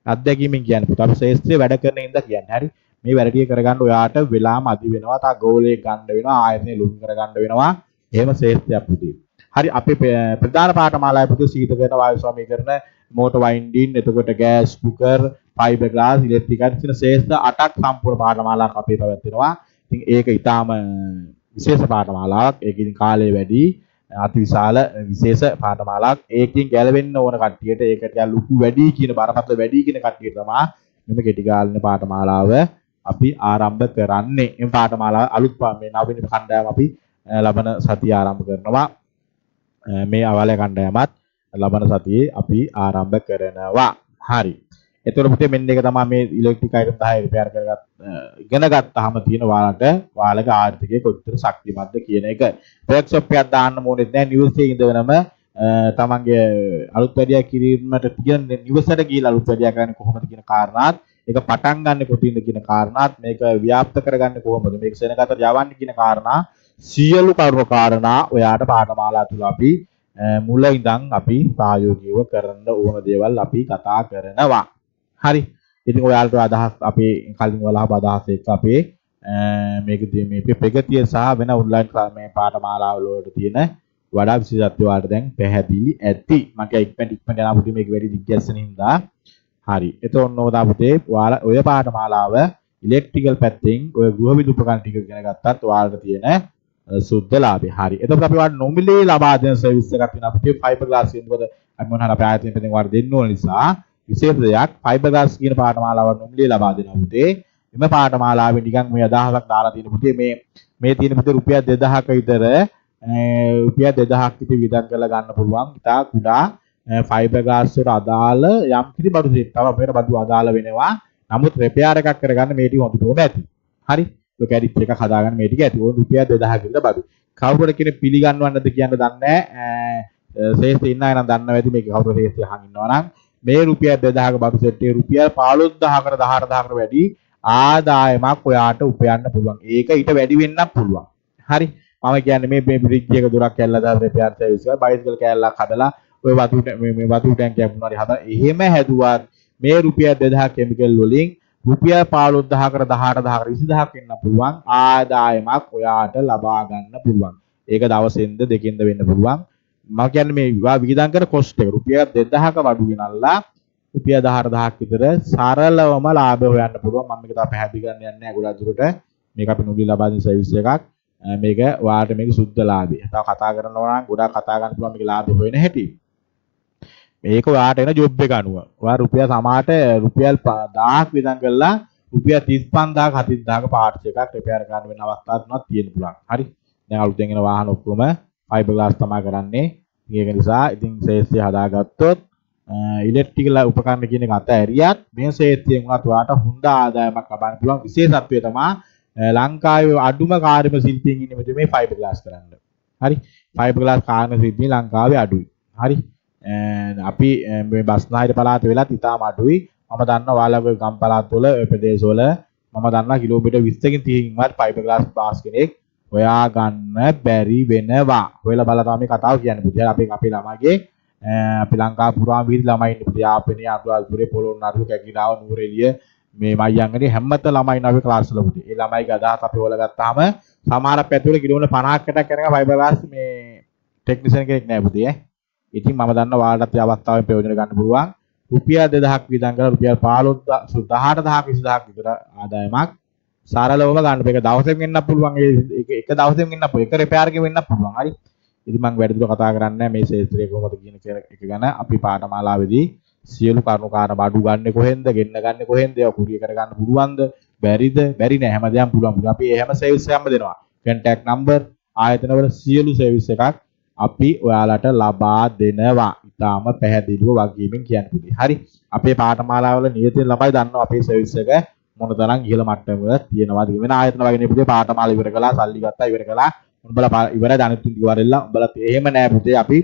අත්දැකීමෙන් කියන්නේ පුතා අපි ශේෂ්ත්‍රයේ වැඩ කරන ඉඳ කියන්නේ. හරි. මේ වැඩ ටික කරගන්න ඔයාට වෙලා මදි වෙනවා. තා ගෝලයේ ගන්න වෙනවා. ආයතනය ලොකු කරගන්න වෙනවා. එහෙම ශේෂ්ත්‍රයක් පුතේ. හරි අපේ ප්‍රධාන පාඨමාලාවේ පුතේ සීතකරණ වායු සමීකරණ මෝටර් වයින්ඩින් එතකොට gas cooker fibre glass electric අධි කියන ශේෂ්ත්‍ර 8ක් සම්පූර්ණ පාඨමාලාවක් අපේ පැවැත්වෙනවා. ඉතින් ඒක ඊටාම විශේෂ පාඨමාලාවක්. ඒක ඉතින් කාලය වැඩි අතිවිශාල විශේෂ පාඨමාලාවක්. ඒකෙන් ගැලවෙන්න ඕන කට්ටියට ඒක ටිකක් ලොකු වැඩි කියන බරපතල වැඩි කියන කට්ටියට තමයි මෙන්න කෙටි කාලින පාඨමාලාව අපි ආරම්භ කරන්නේ. මේ පාඨමාලාව අලුත් මේ නවීන කණ්ඩායම අපි ලබන සතිය ආරම්භ කරනවා. මේ අවල කණ්ඩායමත් ලබන සතියේ අපි ආරම්භ කරනවා. හරි. එතකොට පුතේ මෙන්න එක තමයි මේ ඉලෙක්ට්‍රික් අයිටම් 10 රිපෙයාර් කරගත් ඉගෙන ගත්තාම තියෙන ඔයාලගේ ආර්ථිකය කොච්චර ශක්තිමත්ද කියන එක. වර්ක්ෂොප් එකක් දාන්න ඕනෙත් නැහැ. නිවසේ ඉඳගෙනම තමන්ගේ අලුත් වැඩියා කිරීමට තියෙන නිවසට ගිහිල්ලා අලුත් වැඩියා කරන්නේ කොහොමද කියන කාරණාත් ඒක පටන් ගන්න කොටින්ද කියන කාරණාත් මේක ව්‍යාප්ත කරගන්නේ කොහොමද මේක සෙනගතට යවන්නේ කියන කාරණා සියලු කරුණු කාරණා ඔයාට පාඨමාලා තුල අපි මුල ඉඳන් අපි ප්‍රායෝගිකව කරන්න ඕන දේවල් අපි කතා කරනවා. හරි. ඉතින් ඔයාලට අදහස් අපේ කලින් වලහබ අදහස් එක්ක අපේ මේකදී මේ ප්‍රගතිය සහ වෙන ඔන්ලයින් මේ පාඨමාලාවල වලට තියෙන වඩා විශේෂත්වය වලට දැන් පැහැදිලි ඇති. මම කිය ඉක්මනට යනවා පුතේ මේක වැඩි දිග්ගැස්සෙන හින්දා. හරි. එතකොට ඔන්න ඔය පුතේ ඔයාලා ඔය පාඨමාලාව ඉලෙක්ට්‍රිකල් පැත්තෙන් ඔය ගෘහ විදුලි උපකරණ ටික ඉගෙන ගත්තත් ඔයාලට තියෙන සුද්ධ ලාභය. හරි. එතකොට අපි වාට නොමිලේ ලබා දෙන සර්විස් එකක් තියෙනවා. අපේ ෆයිබර් ග්ලාස් කියන මොකද අපි මොනවා අපේ ආයතනයෙන් පැත්තෙන් වාට දෙන්න ඕන නිසා විශේෂ දෙයක් ෆයිබර් ග්ලාස් කියන පාඨමාලාව නොමිලේ ලබා දෙනවා පුතේ. එම පාඨමාලාවේ නිකන් මේ අදහසක් දාලා තියෙන පුතේ මේ තියෙන පුතේ රුපියල් 2000ක විතර රුපියල් 2000ක් විතර වියදම් කරලා ගන්න පුළුවන්. ඉතා කුඩා ෆයිබර් ග්ලාස් වලට අදාළ යම් කිසි බඩු දෙයක් තව අපේට බඩු අදාළ වෙනවා. නමුත් රිපෙයාර් එකක් කරගන්න මේ ටික හොඳටම ඇති. හරි. ඔය කැඩිට් එකක් හදාගන්න මේ ටික ඇති. ඕන රුපියල් 2000ක විතර බඩු. කවුරුද කෙනෙක් පිළිගන්නවන්නද කියන්න දන්නේ නැහැ. ශේෂ්ඨ ඉන්න අය නම් දන්නවා ඇති මේක කවුරු ශේෂ්ඨ අහන් ඉන්නවා නම් මේ රුපියල් 2000ක බඩු සෙට් එක රුපියල් 15000කට 18000කට වැඩි ආදායමක් ඔයාට උපයන්න පුළුවන්. ඒක ඊට වැඩි වෙන්නත් පුළුවන්. හරි. මම කියන්නේ මේ බ්‍රිජ් එක දොරක් කැල්ලලා දාලා රිපෙයාර් සර්විස් එක බයිසිකල් කැල්ලක් හදලා ඔය මේ වතු ටැංකියක් මොනවාරි හදලා එහෙම හැදුවත් මේ රුපියල් 2000 කෙමිකල් වලින් රුපියල් 15000කට 18000කට 20000ක් වෙන්න පුළුවන් ආදායමක් ඔයාට ලබා ගන්න පුළුවන්. ඒක දවසෙන්ද දෙකෙන්ද වෙන්න පුළුවන්. මම කියන්නේ මේ වියදම් කරන කොස්ට් එක රුපියල් 2000ක වඩු වෙනල්ලා රුපියල් 14000ක් විතර සරලවම ලාභ හොයන්න පුළුවන්. මම මේක තාම පැහැදිලි කරන්න යන්නේ නැහැ ගොඩක් දුරට. මේක අපි නොමිලේ ලබා දෙන සර්විස් එකක්. මේක ඔයාලට මේක සුද්ධ ලාභය. තව කතා කරනවා නම් ගොඩක් කතා ගන්න පුළුවන් මේක ලාභ හොයන හැටි. මේක ඔයාට එන ජොබ් එක අනුව. ඔයා රුපියල් සමාට රුපියල් 1000ක් වියදම් කරලා රුපියල් 35000ක 40000ක පාර්ට්ස් එකක් රිපෙයාර් කරන්න වෙන අවස්ථා තුනක් තියෙන්න පුළුවන්. හරි. දැන් අලුතෙන් එන වාහන ඔක්කොම ෆයිබර් ග්ලාස් තමයි කරන්නේ. ඒක නිසා ඉතින් ශේෂ්ත්‍රය හදාගත්තොත් ඉලෙක්ට්‍රිකල් උපකරණ කියන එක අතහැරියත් මේ ශේෂ්ත්‍රයෙන් උනත් ඔයාට හොඳ ආදායමක් ලබන්න පුළුවන්. විශේෂත්වය තමයි ලංකාවේ අඩුම කාර්යම ශිල්පීන් ඉන්නේ මෙතන මේ ෆයිබර් ග්ලාස් කරන්න. හරි. ෆයිබර් ග්ලාස් කාර්ය ශිල්පී ලංකාවේ අඩුයි. හරි. අපි මේ බස්නාහිර පළාත වෙලත් ඉතාම අඩුයි. මම දන්නවා ඔයාලගේ ගම් පළාත්වල ඔය ප්‍රදේශවල මම දන්නවා කිලෝමීටර් 20කින් 30කින් වත් ෆයිබර් ග්ලාස් බාස් කෙනෙක් හොයා ගන්න බැරි වෙනවා. ඔයලා බලලා තමයි මේ කතාව කියන්නේ පුතේ. අපේ ළමයිගේ අපි ලංකාව පුරාම විහිදි ළමයි ඉන්නේ පුතේ. යාපනයේ අනුරාධපුරේ පොළොන්නරුව කැකිලාව නුවරඑළිය මේ මයංගනේ හැමත ළමයි නවි ක්ලාස් වල පුතේ. ඒ ළමයිගේ අදහස් අපි හොල ගත්තාම සමහර පැතුලේ කිලෝමීටර් 50කට යනකම් ෆයිබර් ග්ලාස් මේ ටෙක්නිෂියන් කෙනෙක් නෑ පුතේ ඈ. ඉතින් මම දන්නවා ඔයාලටත් මේ අවස්ථාවෙන් ප්‍රයෝජන ගන්න පුළුවන්. රුපියල් 2000ක් වියදම් කරලා රුපියල් 15000ක් 20000ක් විතර ආදායමක් සරලවම ගන්න. මේක දවසෙන් වෙන්නත් පුළුවන්. ඒක එක දවසෙන් වෙන්නත් පුළුවන්. එක රිපෙයාර් එකකින් වෙන්නත් පුළුවන්. හරි. ඉතින් මම වැඩිදුර කතා කරන්නේ මේ ශාස්ත්‍රය කොහොමද කියන එක ගැන. අපි පාඨමාලාවේදී සියලු කරුණු කාරණා බඩු ගන්න කොහෙන්ද, ගෙන්න ගන්න කොහෙන්ද, ඒවා කුරිය කර ගන්න පුළුවන්ද, බැරිද? බැරි නෑ. හැමදේම පුළුවන්. අපි හැම සර්විස් එකක්ම දෙනවා. contact number ආයතනවල සියලු සර්විස් එකක් අපි ඔයාලට ලබා දෙනවා. ඉතාම පැහැදිලිව වගකීමෙන් කියන්න පුතේ. හරි. අපේ පාඨමාලාවල නියතින් ළමයි දන්නවා අපේ සර්විස් එක මොන තරම් ඉහළ මට්ටමක තියෙනවද. වෙන ආයතන වගේ නේ පුතේ පාඨමාලා ඉවර කළා, සල්ලි ගත්තා, ඉවර කළා. උඹලා ඉවරයි දැනුත් ඉවරෙල්ලා. උඹලා එහෙම නෑ පුතේ. අපි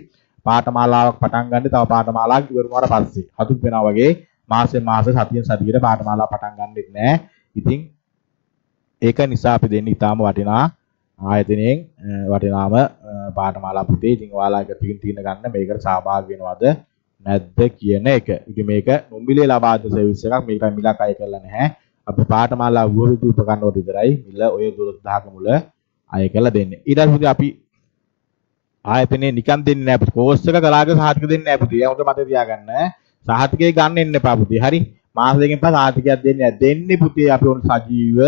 පාඨමාලාවක් පටන් ගන්න තව පාඨමාලාවක් ඉවර වුණාට පස්සේ හතුක් වෙනවා වගේ මාසෙන් මාස සතියෙන් සතියට පාඨමාලාව පටන් ගන්නෙත් නෑ. ඉතින් ඒක නිසා අපි දෙන්නේ ඉතාම වටිනා ආයතනයෙන් වටිනාම පාඨමාලා පුතේ. ඉතින් ඔයාලා එක තීන ගන්න මේකට සහභාගී වෙනවද නැද්ද කියන එක. ඉතින් මේක නොමිලේ ලබා දෙන සර්විස් එකක්. මේක මිලක් අය කරලා නැහැ. අපි පාඨමාලා වුවවිදු උපකරණ වලට විතරයි මිල ඔය 12000ක මුල අය කරලා දෙන්නේ. ඊට පස්සේ අපි ආයතනයේ නිකන් දෙන්නේ නැහැ පුතේ. කෝස් එක කලාගේ සහතික දෙන්නේ නැහැ පුතේ. ඒක හොඳ මතක තියාගන්න. සහතිකේ ගන්න එන්න එපා පුතේ. හරි. මාස දෙකකින් පස්සේ සහතිකයක් දෙන්නේ නැහැ. දෙන්නේ පුතේ අපි උන් සජීව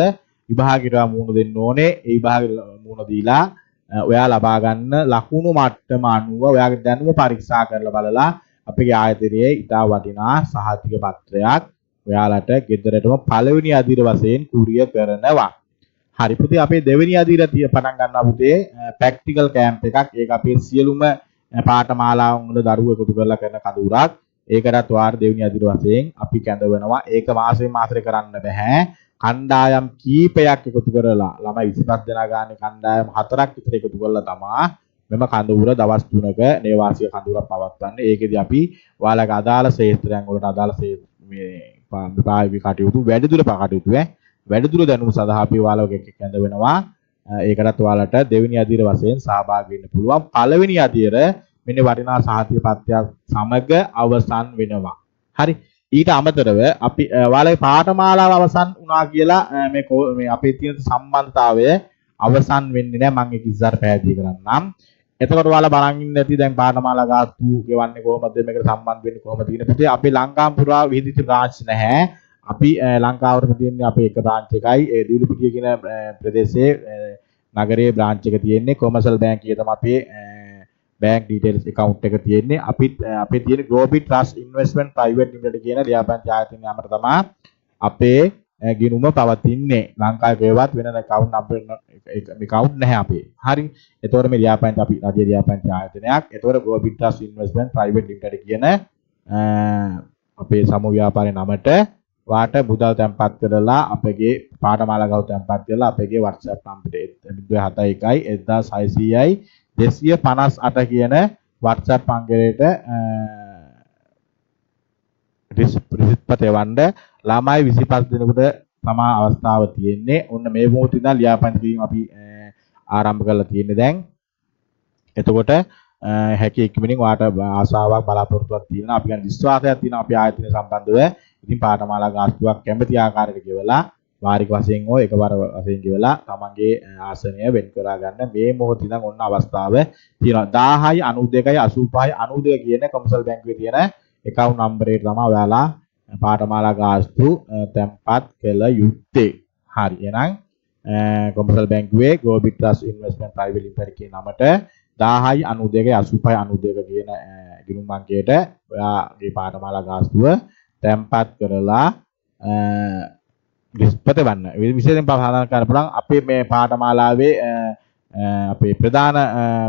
විභාගයට මුණ දෙන්න ඕනේ. ඒ විභාගෙ මුණ දීලා ඔයා ලබා ගන්න ලකුණු මට්ටම අනුව ඔයාගේ දැනුම පරීක්ෂා කරලා බලලා අපේ ආයතනයේ ඉතා වටිනා සහතික පත්‍රයක් ඔයාලට ගෙදරටම පළවෙනි අදියර වශයෙන් කුරිය කරනවා. හරි පුතේ අපේ දෙවෙනි අදියර පටන් ගන්නවා පුතේ ප්‍රැක්ටිකල් කැම්ප් එකක්. ඒක අපේ සියලුම පාඨමාලාවන් වල දරුවෝ එකතු කරලා කරන කඳවුරක්. ඒකටත් වාර දෙවෙනි අදියර වශයෙන් අපි කැඳවනවා. ඒක මාසෙන් මාසෙට කරන්න බෑ. කණ්ඩායම් කීපයක් එකතු කරලා ළමයි 25 දෙනා ගානේ කණ්ඩායම් 4ක් විතර එකතු කරලා තමා මෙම කඳවුර දවස් 3ක නේවාසික කඳවුරක් පවත්වන්නේ. ඒකෙදි අපි ඔයාලගේ අදාළ ශාස්ත්‍රයන් වලට අදාළ මේ විභාගික කටයුතු වැඩිදුර කටයුතු වැඩිදුර දැනුම සඳහා අපි ඔයාලගේ කැඳ වෙනවා. ඒකටත් ඔයාලට දෙවෙනි අදියර වශයෙන් සහභාගී වෙන්න පුළුවන්. පළවෙනි අදියර මෙන්න වටිනා සාහිත්‍ය පත්‍රයක් සමග අවසන් වෙනවා. හරි. ඊට අමතරව අපි ඔයාලගේ පාඨමාලාව අවසන් වුණා කියලා මේ අපේ තියෙන සම්බන්ධතාවය අවසන් වෙන්නේ නැහැ. මම ඒක ඉස්සර පැහැදිලි කරන්නම්. එතකොට ඔයාලා බලන් ඉන්න ඇති දැන් පාඨමාලා ගාස්තු ගෙවන්නේ කොහොමද, මේකට සම්බන්ධ වෙන්නේ කොහොමද කියන පුතේ අපේ ලංකාව පුරා විහිදිත බ්‍රාන්ච් නැහැ. අපි ලංකාවට තියෙන්නේ අපේ එක බ්‍රාන්ච් එකයි. ඒ දියුලුපිටිය කියන ප්‍රදේශයේ නගරයේ බ්‍රාන්ච් එක තියෙන්නේ. කොමර්ෂල් බැංකුවේ තමයි අපේ බැංක් ඩීටේල්ස් account එක තියෙන්නේ. අපේ තියෙන Global Trust Investment Private Limited කියන ලියාපදිංචි ආයතනය යමට තමයි අපේ ගිණුම පවතින්නේ. ලංකාවේ වේවත් වෙන account number account නැහැ අපේ. හරි. එතකොට මේ ලියාපදිංචි අපි රජයේ ලියාපදිංචි ආයතනයක්. එතකොට Global Trust Investment Private Limited කියන අපේ සමූහ ව්‍යාපාරයේ නමට වාට මුදල් තැන්පත් කරලා අපගේ පාඨමාලා ගාව තැන්පත් කරලා අපගේ WhatsApp නම්බරයට 071 258 කියන WhatsApp අංකයට රිසිප්ට් එවන්න ළමයි 25 දිනකට තමා අවස්ථාව තියෙන්නේ. ඔන්න මේ මොහොතේ ඉඳන් ලියාපදිංචි කිරීම අපි ආරම්භ කරලා තියෙන්නේ දැන්. එතකොට හැකි ඉක්මනින් ඔයාට ආශාවක් බලාපොරොත්තුවක් තියෙනවා. අපි ගැන විශ්වාසයක් තියෙනවා අපි ආයතනය සම්බන්ධව. ඉතින් පාඨමාලා ගාස්තුවක් කැමති ආකාරයකට ගෙවලා වාරික වශයෙන් හෝ එකවර වශයෙන් ගෙවලා තමන්ගේ ආසනය වෙන් කරා ගන්න මේ මොහොතේ ඉඳන් ඔන්න අවස්ථාව තියෙනවා. 10යි 92යි 85යි 92 කියන කොමර්ෂල් බැංකුවේ තියෙන account number එකට තමයි ඔයාලා පාඨමාලා ගාස්තු තැන්පත් කළ යුත්තේ. හරි. එහෙනම් කොමර්ෂල් බැංකුවේ Global Trust Investment Private Limited කියන නමට 10යි 92යි 85යි 92 කියන ගිණුම් අංකයට ඔයාගේ පාඨමාලා ගාස්තුව තැන්පත් කරලා රිස්පත වන්න. විශේෂයෙන් පාඨමාලා කරන්න පුළුවන් අපේ මේ පාඨමාලාවේ අපේ ප්‍රධාන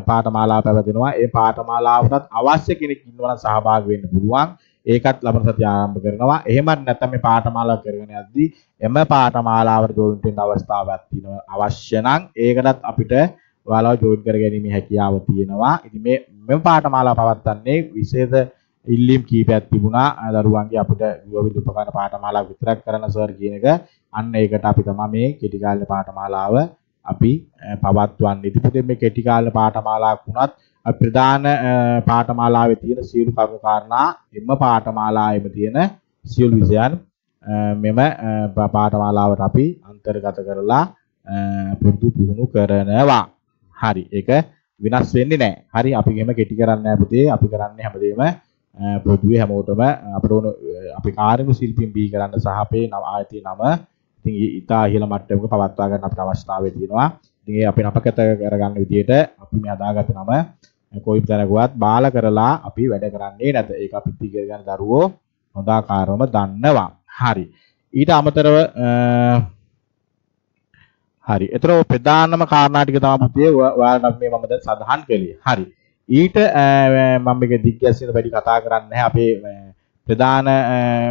පාඨමාලාව පැවැදෙනවා. ඒ පාඨමාලාවටත් අවශ්‍ය කෙනෙක් ඉන්නවා නම් සහභාගී වෙන්න පුළුවන්. ඒකත් ලබන සතිය ආරම්භ කරනවා. එහෙමත් නැත්නම් මේ පාඨමාලාව කරගෙන යද්දී එම පාඨමාලාවට ජොයින් වෙන්න අවස්ථාවක් තියෙනවා. අවශ්‍ය නම් ඒකටත් අපිට ඔයාලව ජොයින් කරගැනීමේ හැකියාව තියෙනවා. ඉතින් මේ පාඨමාලාව පවත්වන්නේ විශේෂ ඉල්ලීම් කීපයක් තිබුණා. දරුවන්ගේ අපිට විවිධ උපකරණ පාඨමාලා විතරක් කරන සර් කියන එක. අන්න ඒකට අපි තමයි මේ කෙටි කාලේ පාඨමාලාව අපි පවත්වන්නේ. ඉතින් මේ කෙටි කාලේ පාඨමාලාවක් වුණත් ප්‍රධාන පාඨමාලාවේ තියෙන සියලු කරුණු කාරණා එම පාඨමාලාවෙම තියෙන සියලු විෂයන් මෙම පාඨමාලාවට අපි අන්තර්ගත කරලා පුරුදු පුහුණු කරනවා. හරි. ඒක විනාශ වෙන්නේ නැහැ. හරි. අපි එහෙම කෙටි කරන්නේ නැහැ පුතේ. අපි කරන්නේ හැමදේම පොදුවේ හැමෝටම අපිට ඕන අපි කාර්යණු ශිල්පීන් බිහි කරන්න සහ අපේ ආයතනයේ නම ඉතින් ඉතා ඉහළ මට්ටමක පවත්වා ගන්න අපිට අවශ්‍යතාවය තියෙනවා. ඉතින් ඒ අපි අපකත කරගන්න විදිහට අපි මේ අදාගත නම කොයි තැනකවත් බාල කරලා අපි වැඩ කරන්නේ නැත. ඒක අපි ඉගෙන ගන්න දරුවෝ හොඳ ආකාරවම දන්නවා. හරි. ඊට අමතරව හරි. ඒතර ප්‍රධානම කාරණා ටික තමයි පුතේ ඔයාලට මේ මම දැන් සඳහන් කළේ. හරි. ඊට මම මේක දිග්ගැස්සෙන වැඩි කතා කරන්නේ නැහැ. අපේ ප්‍රධාන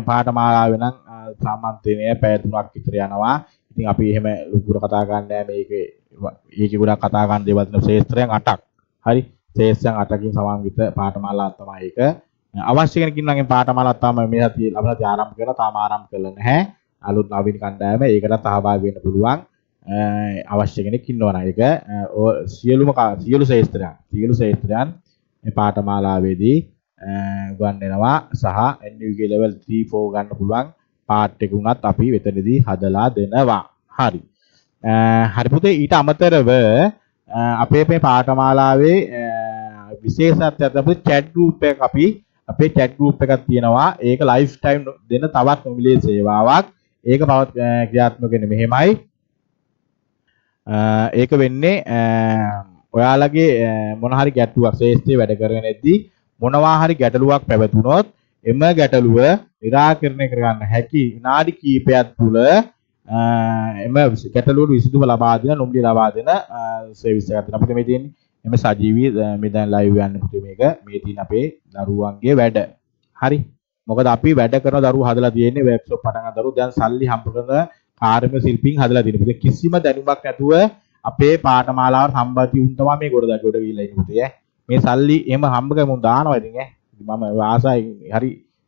පාඨමාලාවේ නම් සාමාන්‍යයෙන් පැය 3ක් විතර යනවා. ඉතින් අපි එහෙම ලොකුට කතා ගන්නෑ මේකේ ගොඩක් කතා ගන්න දේවල් තියෙන ශේත්‍රයන් 8ක්. හරි. ශේත්‍රයන් 8කින් සමන්විත පාඨමාලාවක් තමයි ඒක. අවශ්‍ය කෙනෙක් ඉන්නවගේ පාඨමාලාවක් තමයි මේ සතියේ අපිට ආරම්භ කරලා තාම ආරම්භ කරලා නැහැ. අලුත් නවීන කණ්ඩායම ඒකට සහභාගී වෙන්න පුළුවන්. අවශ්‍ය කෙනෙක් ඉන්නවා නම් ඒක සියලු ශේත්‍රයන් මේ පාඨමාලාවේදී උගන්වනවා සහ NUG level 3 4 ගන්න පුළුවන් පාර්ට් එක උනත් අපි වෙතනදී හදලා දෙනවා. හරි. හරි පුතේ ඊට අමතරව අපේ මේ පාඨමාලාවේ විශේෂත්වයක් තමයි chat group එකක් අපි අපේ chat group එකක් තියෙනවා. ඒක lifetime දෙන තවත් නොමිලේ සේවාවක්. ඒක ක්‍රියාත්මක වෙන්නේ මෙහෙමයි. ඒක වෙන්නේ ඔයාලගේ මොන හරි ගැටලුවක් ශේෂ්ත්‍රයේ වැඩ කරගෙනදී මොනවා හරි ගැටලුවක් පැවතුනොත් එම ගැටලුව निराකරණය කරගන්න හැකි විනාඩි කිහිපයක් තුළ එම ගැටලුවට විසඳුම ලබා දෙන නොමිලේ ලබා දෙන සර්විස් එකක් තියෙනවා. අපිට මේ තියෙන්නේ එම සජීවී මේ දැන් ලයිව් යන්නේ පුතේ මේ තියෙන අපේ දරුවන්ගේ වැඩ. හරි. මොකද අපි වැඩ කරන දරුවෝ හදලා තියෙන්නේ වර්ක්ෂොප් පටන් ගන්න දරුවෝ දැන් සල්ලි හම්බ කරන කාර්යමය ශිල්පීන් හදලා තියෙනවා. කිසිම දැනුමක් නැතුව අපේ පාඨමාලාවට සම්බන්ධ වුන් තමයි මේ ගොඩ ගිහිල්ලා ඉන්නේ පුතේ. මේ සල්ලි එහෙම හම්බ කරමුන් දානවා ඉතින් මම ආසයි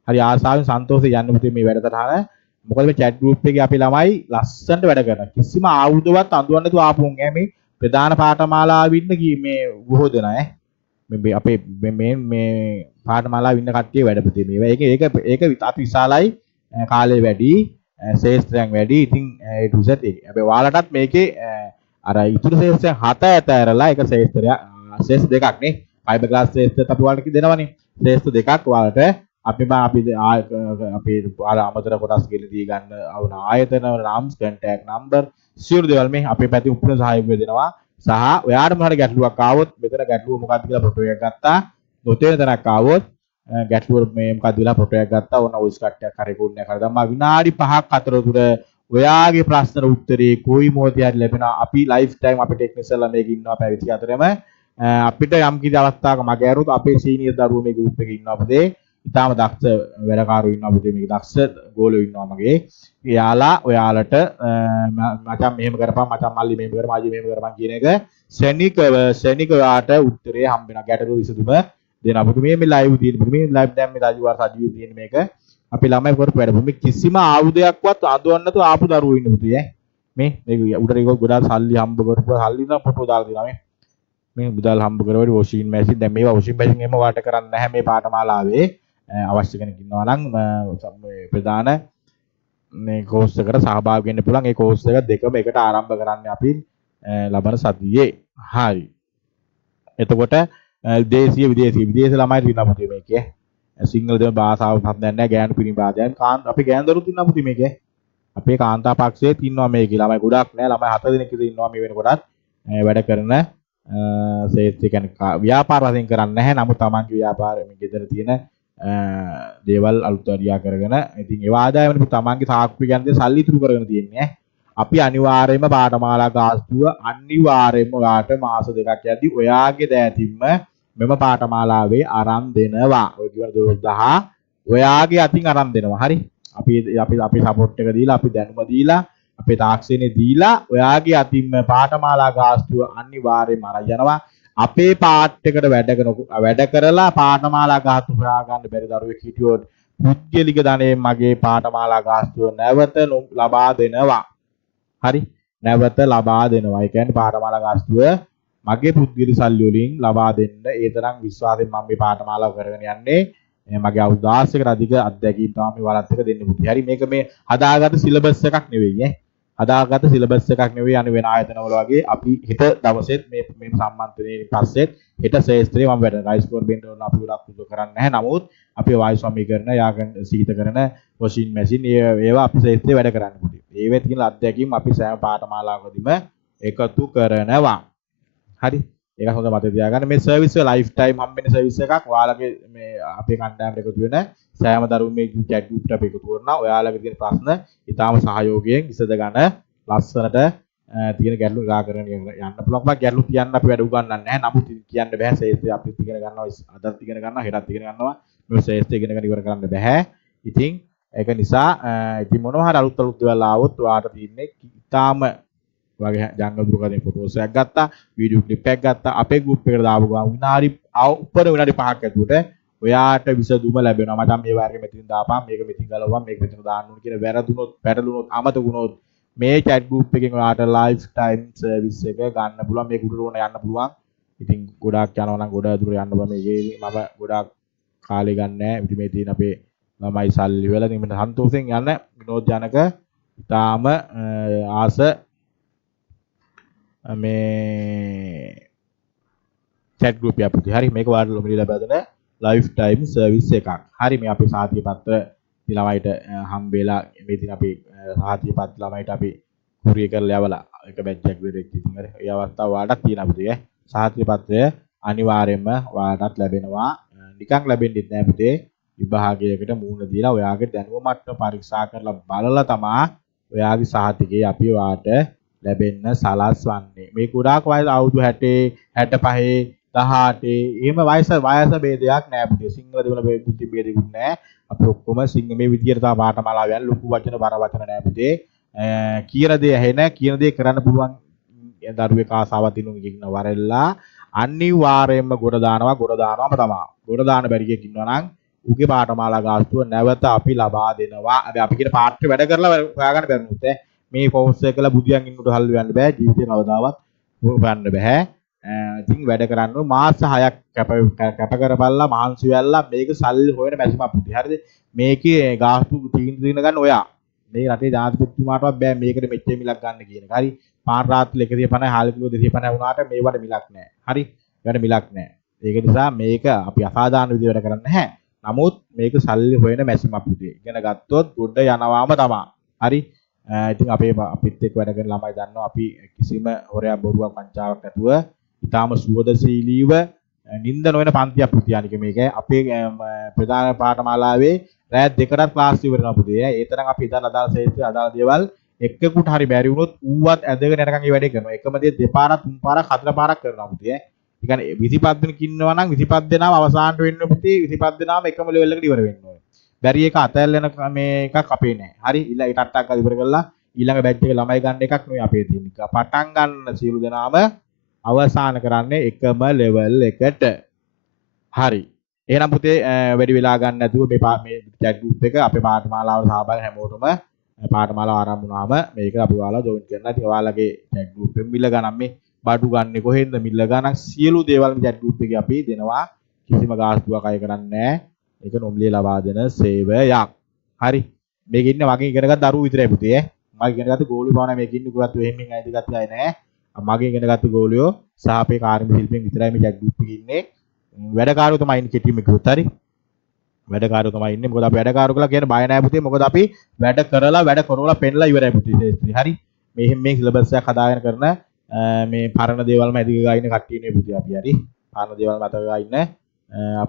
හරි ආසාවෙන් සන්තෝෂයෙන් යන්න පුතේ මේ වැඩසටහන. මොකද මේ chat group එකේ අපි ළමයි ලස්සනට වැඩ කරනවා. කිසිම ආයුධවත් අඳුරන්න නැතුව ආපුන් මේ ප්‍රධාන පාඨමාලාවේ ඉන්න මේ බොහෝ දෙනා මේ අපේ මේ පාඨමාලාවේ ඉන්න කට්ටිය වැඩ පුතේ මේවා. ඒක අති විශාලයි කාලේ වැඩි ශේෂ්ත්‍රයන් වැඩි. ඉතින් ඒ ටු සෙට් එක. හැබැයි ඔයාලටත් මේකේ අර ඉතුරු ශේෂ්ත්‍රයන් 7 ඇතරලා එක ශේෂ්ත්‍ර දෙකක් නේ. ෆයිබර් ග්ලාස් ශේෂ්ත්‍රත් අපි ඔයාලට දෙනවනේ. ශේෂ්ත්‍ර දෙකක් ඔයාලට අපි අමතර කොටස් ගෙලදී ගන්න අවුන ආයතන නාම්ස් කන්ටැක්ට් නම්බර් සියලු දේවල් මේ අපේ පැති උපුර සහයෝගය දෙනවා. සහ ඔයාට මොහොත ගැටලුවක් ආවොත් මෙතන ගැටලුව මොකක්ද කියලා ෆොටෝ එකක් ගත්තා. නොතේන තරක් ආවොත් ගැටලුව මේ මොකක්ද කියලා ෆොටෝ එකක් ගත්තා. ඕන වොයිස් කට්ටයක් හරි රෙකෝඩ් එකක් හරි දැම්මා. විනාඩි 5ක් අතර තුර ඔයාගේ ප්‍රශ්නට උත්තරේ කොයි මොහොතේ හරි ලැබෙනවා. අපි ලයිෆ් ටයිම් අපේ ටෙක්නිෂියන්ලා මේක ඉන්නවා පැය 24ම. අපිට යම් කිසි අවස්ථාවක මගේ ඇරුත් අපේ සීනියර් දරුවෝ මේ ගෲප් එකේ ඉන්නවා පුතේ. ඉතාලම දක්ෂ වැඩකාරයෝ ඉන්නවා පුතේ මේක දක්ෂ ගෝලයෝ ඉන්නවා මගේ. එයාලා ඔයාලට මචං මෙහෙම කරපන් මචං මල්ලි මෙහෙම කරපන් අජි මෙහෙම කරපන් කියන එක ශනික ඔයාට උත්තරේ හම්බ වෙනවා. ගැටළු විසඳුම දෙනවා. පුතේ මේ ලයිව් තියෙන මේ ලයිව් දැන් මේ රජු වාර සජීවී තියෙන මේක අපි ළමයි කරපු වැඩ. මේ කිසිම ආයුධයක්වත් අඳවන්න නැතුව ආපු දරුවෝ ඉන්න පුතේ මේ උඩට ඒක ගොඩාක් සල්ලි හම්බ කරපුවා සල්ලි නම් ෆොටෝ දාලා දෙනවා මේ මුදල් හම්බ කරවල වොෂින් මැෂින් දැන් මේවා වොෂින් මැෂින් එහෙම වාට කරන්නේ නැහැ මේ පාඨමාලාවේ. අවශ්‍ය කෙනෙක් ඉන්නවා නම් මේ ප්‍රධාන මේ කෝස් එකට සහභාගී වෙන්න පුළුවන්. ඒ කෝස් එක දෙකම එකට ආරම්භ කරන්නේ අපි ලබන සතියේ. හරි. එතකොට දේශීය විදේශ ළමයි ඉන්නවා පුතේ මේකේ. සිංහල දෙම භාෂාව හම්බෙන්නේ නැහැ. ගෑනු පිරිමි භාෂාවෙන් අපි ගෑනු දරුවෝත් ඉන්නවා පුතේ මේකේ. අපේ කාන්තා පක්ෂයේ ඉන්නවා මේකේ ළමයි ගොඩක් නෑ. ළමයි 7 දෙනෙක් විතර ඉන්නවා මේ වෙනකොටත් වැඩ කරන සේත් කියන්නේ ව්‍යාපාර වශයෙන් කරන්නේ නැහැ. නමුත් තමන්ගේ ව්‍යාපාර මේ ගෙදර තියෙන දේවල් අලුත් අරියා කරගෙන ඉතින් ඒ ආදායමනේ තමන්ගේ සාක්කුවේ ගන්නේ සල්ලි ඉතුරු කරගෙන තියෙන්නේ. අපි අනිවාර්යයෙන්ම පාඨමාලා ගාස්තුව අනිවාර්යයෙන්ම ඔයාට මාස දෙකක් යද්දී ඔයාගේ දෑතින්ම මෙම පාඨමාලාවේ අරන් දෙනවා. ඔය කියන 12000 ඔයාගේ අතින් අරන් දෙනවා. හරි. අපි සපෝට් එක දීලා අපි දැනුම දීලා අපේ තාක්ෂණය දීලා ඔයාගේ අතින්ම පාඨමාලා ගාස්තුව අනිවාර්යයෙන්ම අරන් යනවා. අපේ පාර්ට් එකට වැඩ කරලා පාඨමාලා ගාස්තුව හොයා ගන්න බැරි දරුවෙක් හිටියොත් පුද්ගලික ධනයෙන් මගේ පාඨමාලා ගාස්තුව නැවත ලබා දෙනවා. හරි. නැවත ලබා දෙනවා. ඒ කියන්නේ පාඨමාලා ගාස්තුව මගේ පුද්ගලික සල්ලි වලින් ලබා දෙන්න ඒ තරම් විශ්වාසයෙන් මම මේ පාඨමාලාව කරගෙන යන්නේ. මගේ අවුරුදු 16කට අධික අත්දැකීම් තමයි මේ ඔයාලත් එක්ක දෙන්න පුතේ. හරි මේක මේ හදාගත්ත සිලබස් එකක් නෙවෙයි ඈ. හදාගත්ත සිලබස් එකක් නෙවෙයි අනු වෙන ආයතනවල වගේ අපි හෙට දවසෙත් මේ සම්මන්ත්‍රණයෙන් පස්සෙත් හෙට ශේෂ්ත්‍රයේ මම වැඩ රයිස් ෆෝර් බෙන්ඩ් වල අපි ගොඩක් උදව් කරන්නේ නැහැ. නමුත් අපි වායු සමීකරණ යාගන සීතකරණ වොෂින් මැෂින් ඒවා අපි ශේෂ්ත්‍රයේ වැඩ කරන්න පුතේ. ඒවෙත් තියෙන අත්දැකීම් අපි සෑම පාඨමාලාවකදීම එකතු කරනවා. හරි ඒක හොඳ මතක තියාගන්න. මේ සර්විස් එක ලයිෆ් ටයිම් හම්බෙන සර්විස් එකක්. ඔයාලගේ මේ අපේ කණ්ඩායමට එකතු වෙන සෑම දරුවෝ මේ chat group එකට අපි එකතු කරනවා. ඔයාලගේ තියෙන ප්‍රශ්න ඉතාම සහයෝගයෙන් විසඳ ගන්න ලස්සනට තියෙන ගැටලු නිරාකරණය යන්න පුළුවන්. මම ගැටලු කියන්න අපි වැඩ උගන්වන්නේ නැහැ. නමුත් කියන්න බෑ ශේෂ්ත්‍රය අපිත් ඉගෙන ගන්නවා, අදත් ඉගෙන ගන්නවා, හෙටත් ඉගෙන ගන්නවා. මේ ශේෂ්ත්‍රය ඉගෙන ගන්න ඉවර කරන්න බෑ. ඉතින් ඒක නිසා ඉතින් මොනවා හරි අලුත් දේවල් ආවොත් ඔයාලට තියෙන්නේ ඉතාම වගේ ජංගම දුරකථන ෆොටෝස් එකක් ගත්තා, වීඩියෝ ක්ලිප් එකක් ගත්තා, අපේ ගෲප් එකට දාපු ගමන් විනාඩි උඩ විනාඩි 5ක් ඇතුළත ඔයාට විසඳුම ලැබෙනවා. මචං මේ වාරේ මෙතනින් දාපන්, මේක මෙතනින් ගලවපන්, මේක මෙතන දාන්න ඕන කියලා වැරදුනොත්, පැටලුනොත්, අමතක වුණොත් මේ chat group එකෙන් ඔයාට live time service එක ගන්න පුළුවන්. මේක උඩට ඕන යන්න පුළුවන්. ඉතින් ගොඩාක් යනවා නම් ගොඩ දුර යන්න බෑ. මේකේ මම ගොඩාක් කාලේ ගන්න නැහැ. ඉතින් මේ තියෙන අපේ ළමයි සල්ලි වල නිමන සන්තෝෂෙන් යන විනෝද ජනක ඉතාම ආස මේ chat group එක පුතේ. හරි මේක ඔයාලට ලොමිනි ලැබා දෙන live time service එකක්. හරි මේ අපේ සාහිත්‍ය පත්‍ර ළමයිට හම්බෙලා මේ දින අපි සාහිත්‍ය පත්‍ර ළමයිට අපි කුරිය කරලා යවලා එක බැච් එකක් වෙරෙච්ච ඉතින් හරි ඒ අවස්ථාව ඔයාලට තියෙනවා පුතේ. සාහිත්‍ය පත්‍රය අනිවාර්යයෙන්ම ඔයාලටත් ලැබෙනවා. නිකන් ලැබෙන්නේ නැහැ පුතේ. විභාගයකට මුහුණ දීලා ඔයාගේ දැනුම මට්ටම පරීක්ෂා කරලා බලලා තමයි ඔයාගේ සහතිකේ අපි ඔයාට ලැබෙන්න සලස්වන්නේ. මේ ගොඩාක් වයස අවුරුදු 60, 65, 18 එහෙම වයස ભેදයක් නෑ පුතේ. සිංහල දෙවන බුද්ධි ભેදෙකුත් නෑ. අපි ඔක්කොම සිංහ මේ විදියට තමයි පාඨමාලාව යන්නේ. ලොකු වචන බර වචන නෑ පුතේ. කියන දේ ඇහෙන, කියන දේ කරන්න පුළුවන් දරුවෙක් ආසාවක් දිනුම් ඉන්න වරෙල්ලා අනිවාර්යයෙන්ම ගොඩ දානවාම තමයි. ගොඩ දාන බැරි කෙනෙක් ඉන්නවා නම් උගේ පාඨමාලා ගාස්තුව නැවත අපි ලබා දෙනවා. හැබැයි අපි කියන පාර්ට් වැඩ කරලා හොයාගන්න බැරිනුත් මේ කෝස් එක කළා බුදියන් ඉන්නට හල් වෙන්න බෑ. ජීවිතේ කවදාවත් හොයන්න බෑ. ඉතින් වැඩ කරන්න මාස 6ක් කැප කරපල්ලා මහන්සි වෙල්ලා මේක සල්ලි හොයන මැසිමක් පුතේ. හරිද? මේකේ ගාස්තු තීන්දුව ගන්න ඔයා. මේ රටේ ජනාධිපතිතුමාටවත් බෑ මේකට මෙච්චර මිලක් ගන්න කියන එක. හරි? පාන් රාත්‍රී 150 හාල් කිලෝ 250 වුණාට මේවට මිලක් නෑ. හරි? ඒකට මිලක් නෑ. ඒක නිසා මේක අපි අසාධාරණ විදිහට වැඩ කරන්නේ නැහැ. නමුත් මේක සල්ලි හොයන මැසිමක් පුතේ. ඉගෙන ගත්තොත් ගොඩ යනවාම තමයි. හරි? ඉතින් අපිත් එක්ක වැඩ කරන ළමයි දන්නවා අපි කිසිම හොරයක් බොරුවක් වංචාවක් නැතුව ඊටාම සුවදශීලීව නිින්ද නොවන පන්තියක් පුතේ. අනික මේක අපේ ප්‍රධාන පාඨමාලාවේ රාත් 2කටත් ක්ලාස් ඉවරනවා පුතේ. ඒ තරම් අපි ඉඳන් අදාළ ශේත්‍රයේ අදාළ දේවල් එක්කෙකුට හරි බැරි වුණොත් ඌවත් ඇදගෙන යනකම් ඒ වැඩේ කරනවා. එකම දේ දෙපාරක් තුන් පාරක් හතර පාරක් කරනවා පුතේ. ඒ කියන්නේ 25 දෙනෙක් ඉන්නවා නම් 25 දෙනාම අවසානට වෙන්න පුතේ 25 දෙනාම එකම ලෙවල් එකට ඉවර වෙන්න ඕනේ. බැරි එක අතල්ලන මේ එකක් අපේ නෑ. හරි? ඊළඟ ටට්ටක් ගාලා ඉවර කරලා ඊළඟ බැච් එකේ ළමයි ගන්න එකක් නෙවෙයි අපේ තියෙන එක. පටන් ගන්න සියලු දෙනාම අවසාන කරන්නේ එකම ලෙවල් එකට. හරි. එහෙනම් පුතේ වැඩි වෙලා ගන්න නැතුව මේ chat group එක අපේ පාඨමාලාවල සහභාගී හැමෝටම පාඨමාලාව ආරම්භ වුණාම මේක අපි ඔයාලා ජොයින් කරනවා. ඉතින් ඔයාලගේ chat group එකෙන් මිල ගන්න මේ බඩු ගන්න කොහෙන්ද මිල ගන්න සියලු දේවල් chat group එකේ අපි දෙනවා. කිසිම ගාස්තුවක් අය කරන්නේ නැහැ. ඒක නොමිලේ ලබා දෙන සේවයක්. හරි. මේක ඉන්නේ මගෙන් ඉගෙන ගත්ත දරුවෝ විතරයි පුතේ ඈ. මම ඉගෙන ගත්ත ගෝලියෝ බවනේ මේක ඉන්නේ කොහොමද එහෙමින් අයිති ගත්තේ අය නෑ. මගෙන් ඉගෙන ගත්ත ගෝලියෝ සහ අපේ කාර්මික ශිල්පීන් විතරයි මේ chat group එකේ ඉන්නේ. වැඩකාරයෝ තමයි ඉන්නේ කෙටිම කිව්වොත් හරි. වැඩකාරයෝ තමයි ඉන්නේ. මොකද අපි වැඩකාරයෝ කියලා කියන්නේ බය නෑ පුතේ. මොකද අපි වැඩ කරලා පෙන්නලා ඉවරයි පුතේ. හරි. මේ සිලබස් එකක් හදාගෙන කරන මේ පරණ දේවල්ම ඇදිග ගා ඉන්න කට්ටිය නේ පුතේ අපි. හරි. පරණ දේවල් මතක ගා ඉන්න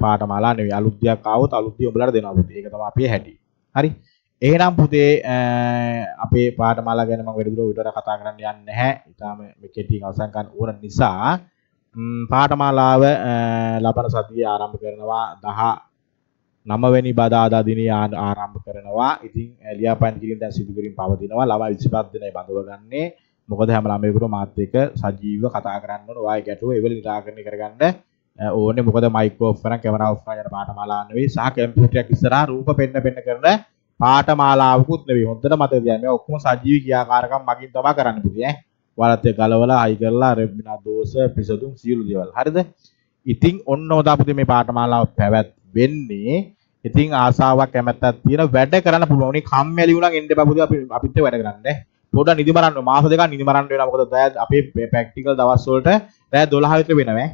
පාඨමාලා නෙවෙයි. අලුත් දෙයක් ආවොත් අලුත් දේ උඹලට දෙනවා පුතේ. ඒක තමයි අපේ හැටි. හරි. එහෙනම් පුතේ අපේ පාඨමාලා ගැන මම වැඩිදුර උඩට කතා කරන්න යන්නේ නැහැ. ඊටාම මේ කෙටියෙන් අවසන් කරන්න ඕන නිසා පාඨමාලාව ලබන සතියේ ආරම්භ කරනවා 19 වෙනි බදාදා දිනේ ආරම්භ කරනවා. ඉතින් ලියාපදිංචි කිරීම දැන් සිදු කිරීම පවතිනවා. ළමයි 25 දෙනෙක් බඳව ගන්නේ. මොකද හැම ළමයෙකුට මාත් එක්ක සජීවව කතා කරන්න ඕන. ඔයයි ගැටුව ඒවල නිරාකරණය කරගන්න ඕනේ. මොකද මයික් ඔෆ් කරන් කැමරා ඔෆ් කරන් යන පාඨමාලා නෙවෙයි. සහ කම්පියුටරයක් ඉස්සරහා රූප පෙන්න කරන පාඨමාලාවකුත් නෙවෙයි. හොඳට මතක තියාගන්න. මේ ඔක්කොම සජීවී ක්‍රියාකාරකම් මගින් තමයි කරන්න පුතේ ඈ. ඔයාලත් එක්ක ගලවලා හයි කරලා රෙබ්බිනා දෝෂ පිසදුම් සියලු දේවල්. හරිද? ඉතින් ඔන්න ඔතන පුතේ මේ පාඨමාලාව පැවැත් වෙන්නේ ඉතින් ආසාවක් කැමැත්තක් තියෙන වැඩ කරන්න පුළුවන්. උනේ කම්මැලි වුණා එන්න එපා පුතේ අපිත් වැඩ කරන්න. පොඩ්ඩක් නිදි මරන්න මාස දෙකක් නිදි මරන්න වෙනවා. මොකද දැන් අපේ ප්‍රැක්ටිකල් දවස් වලට දැන් 12 විතර වෙනවා.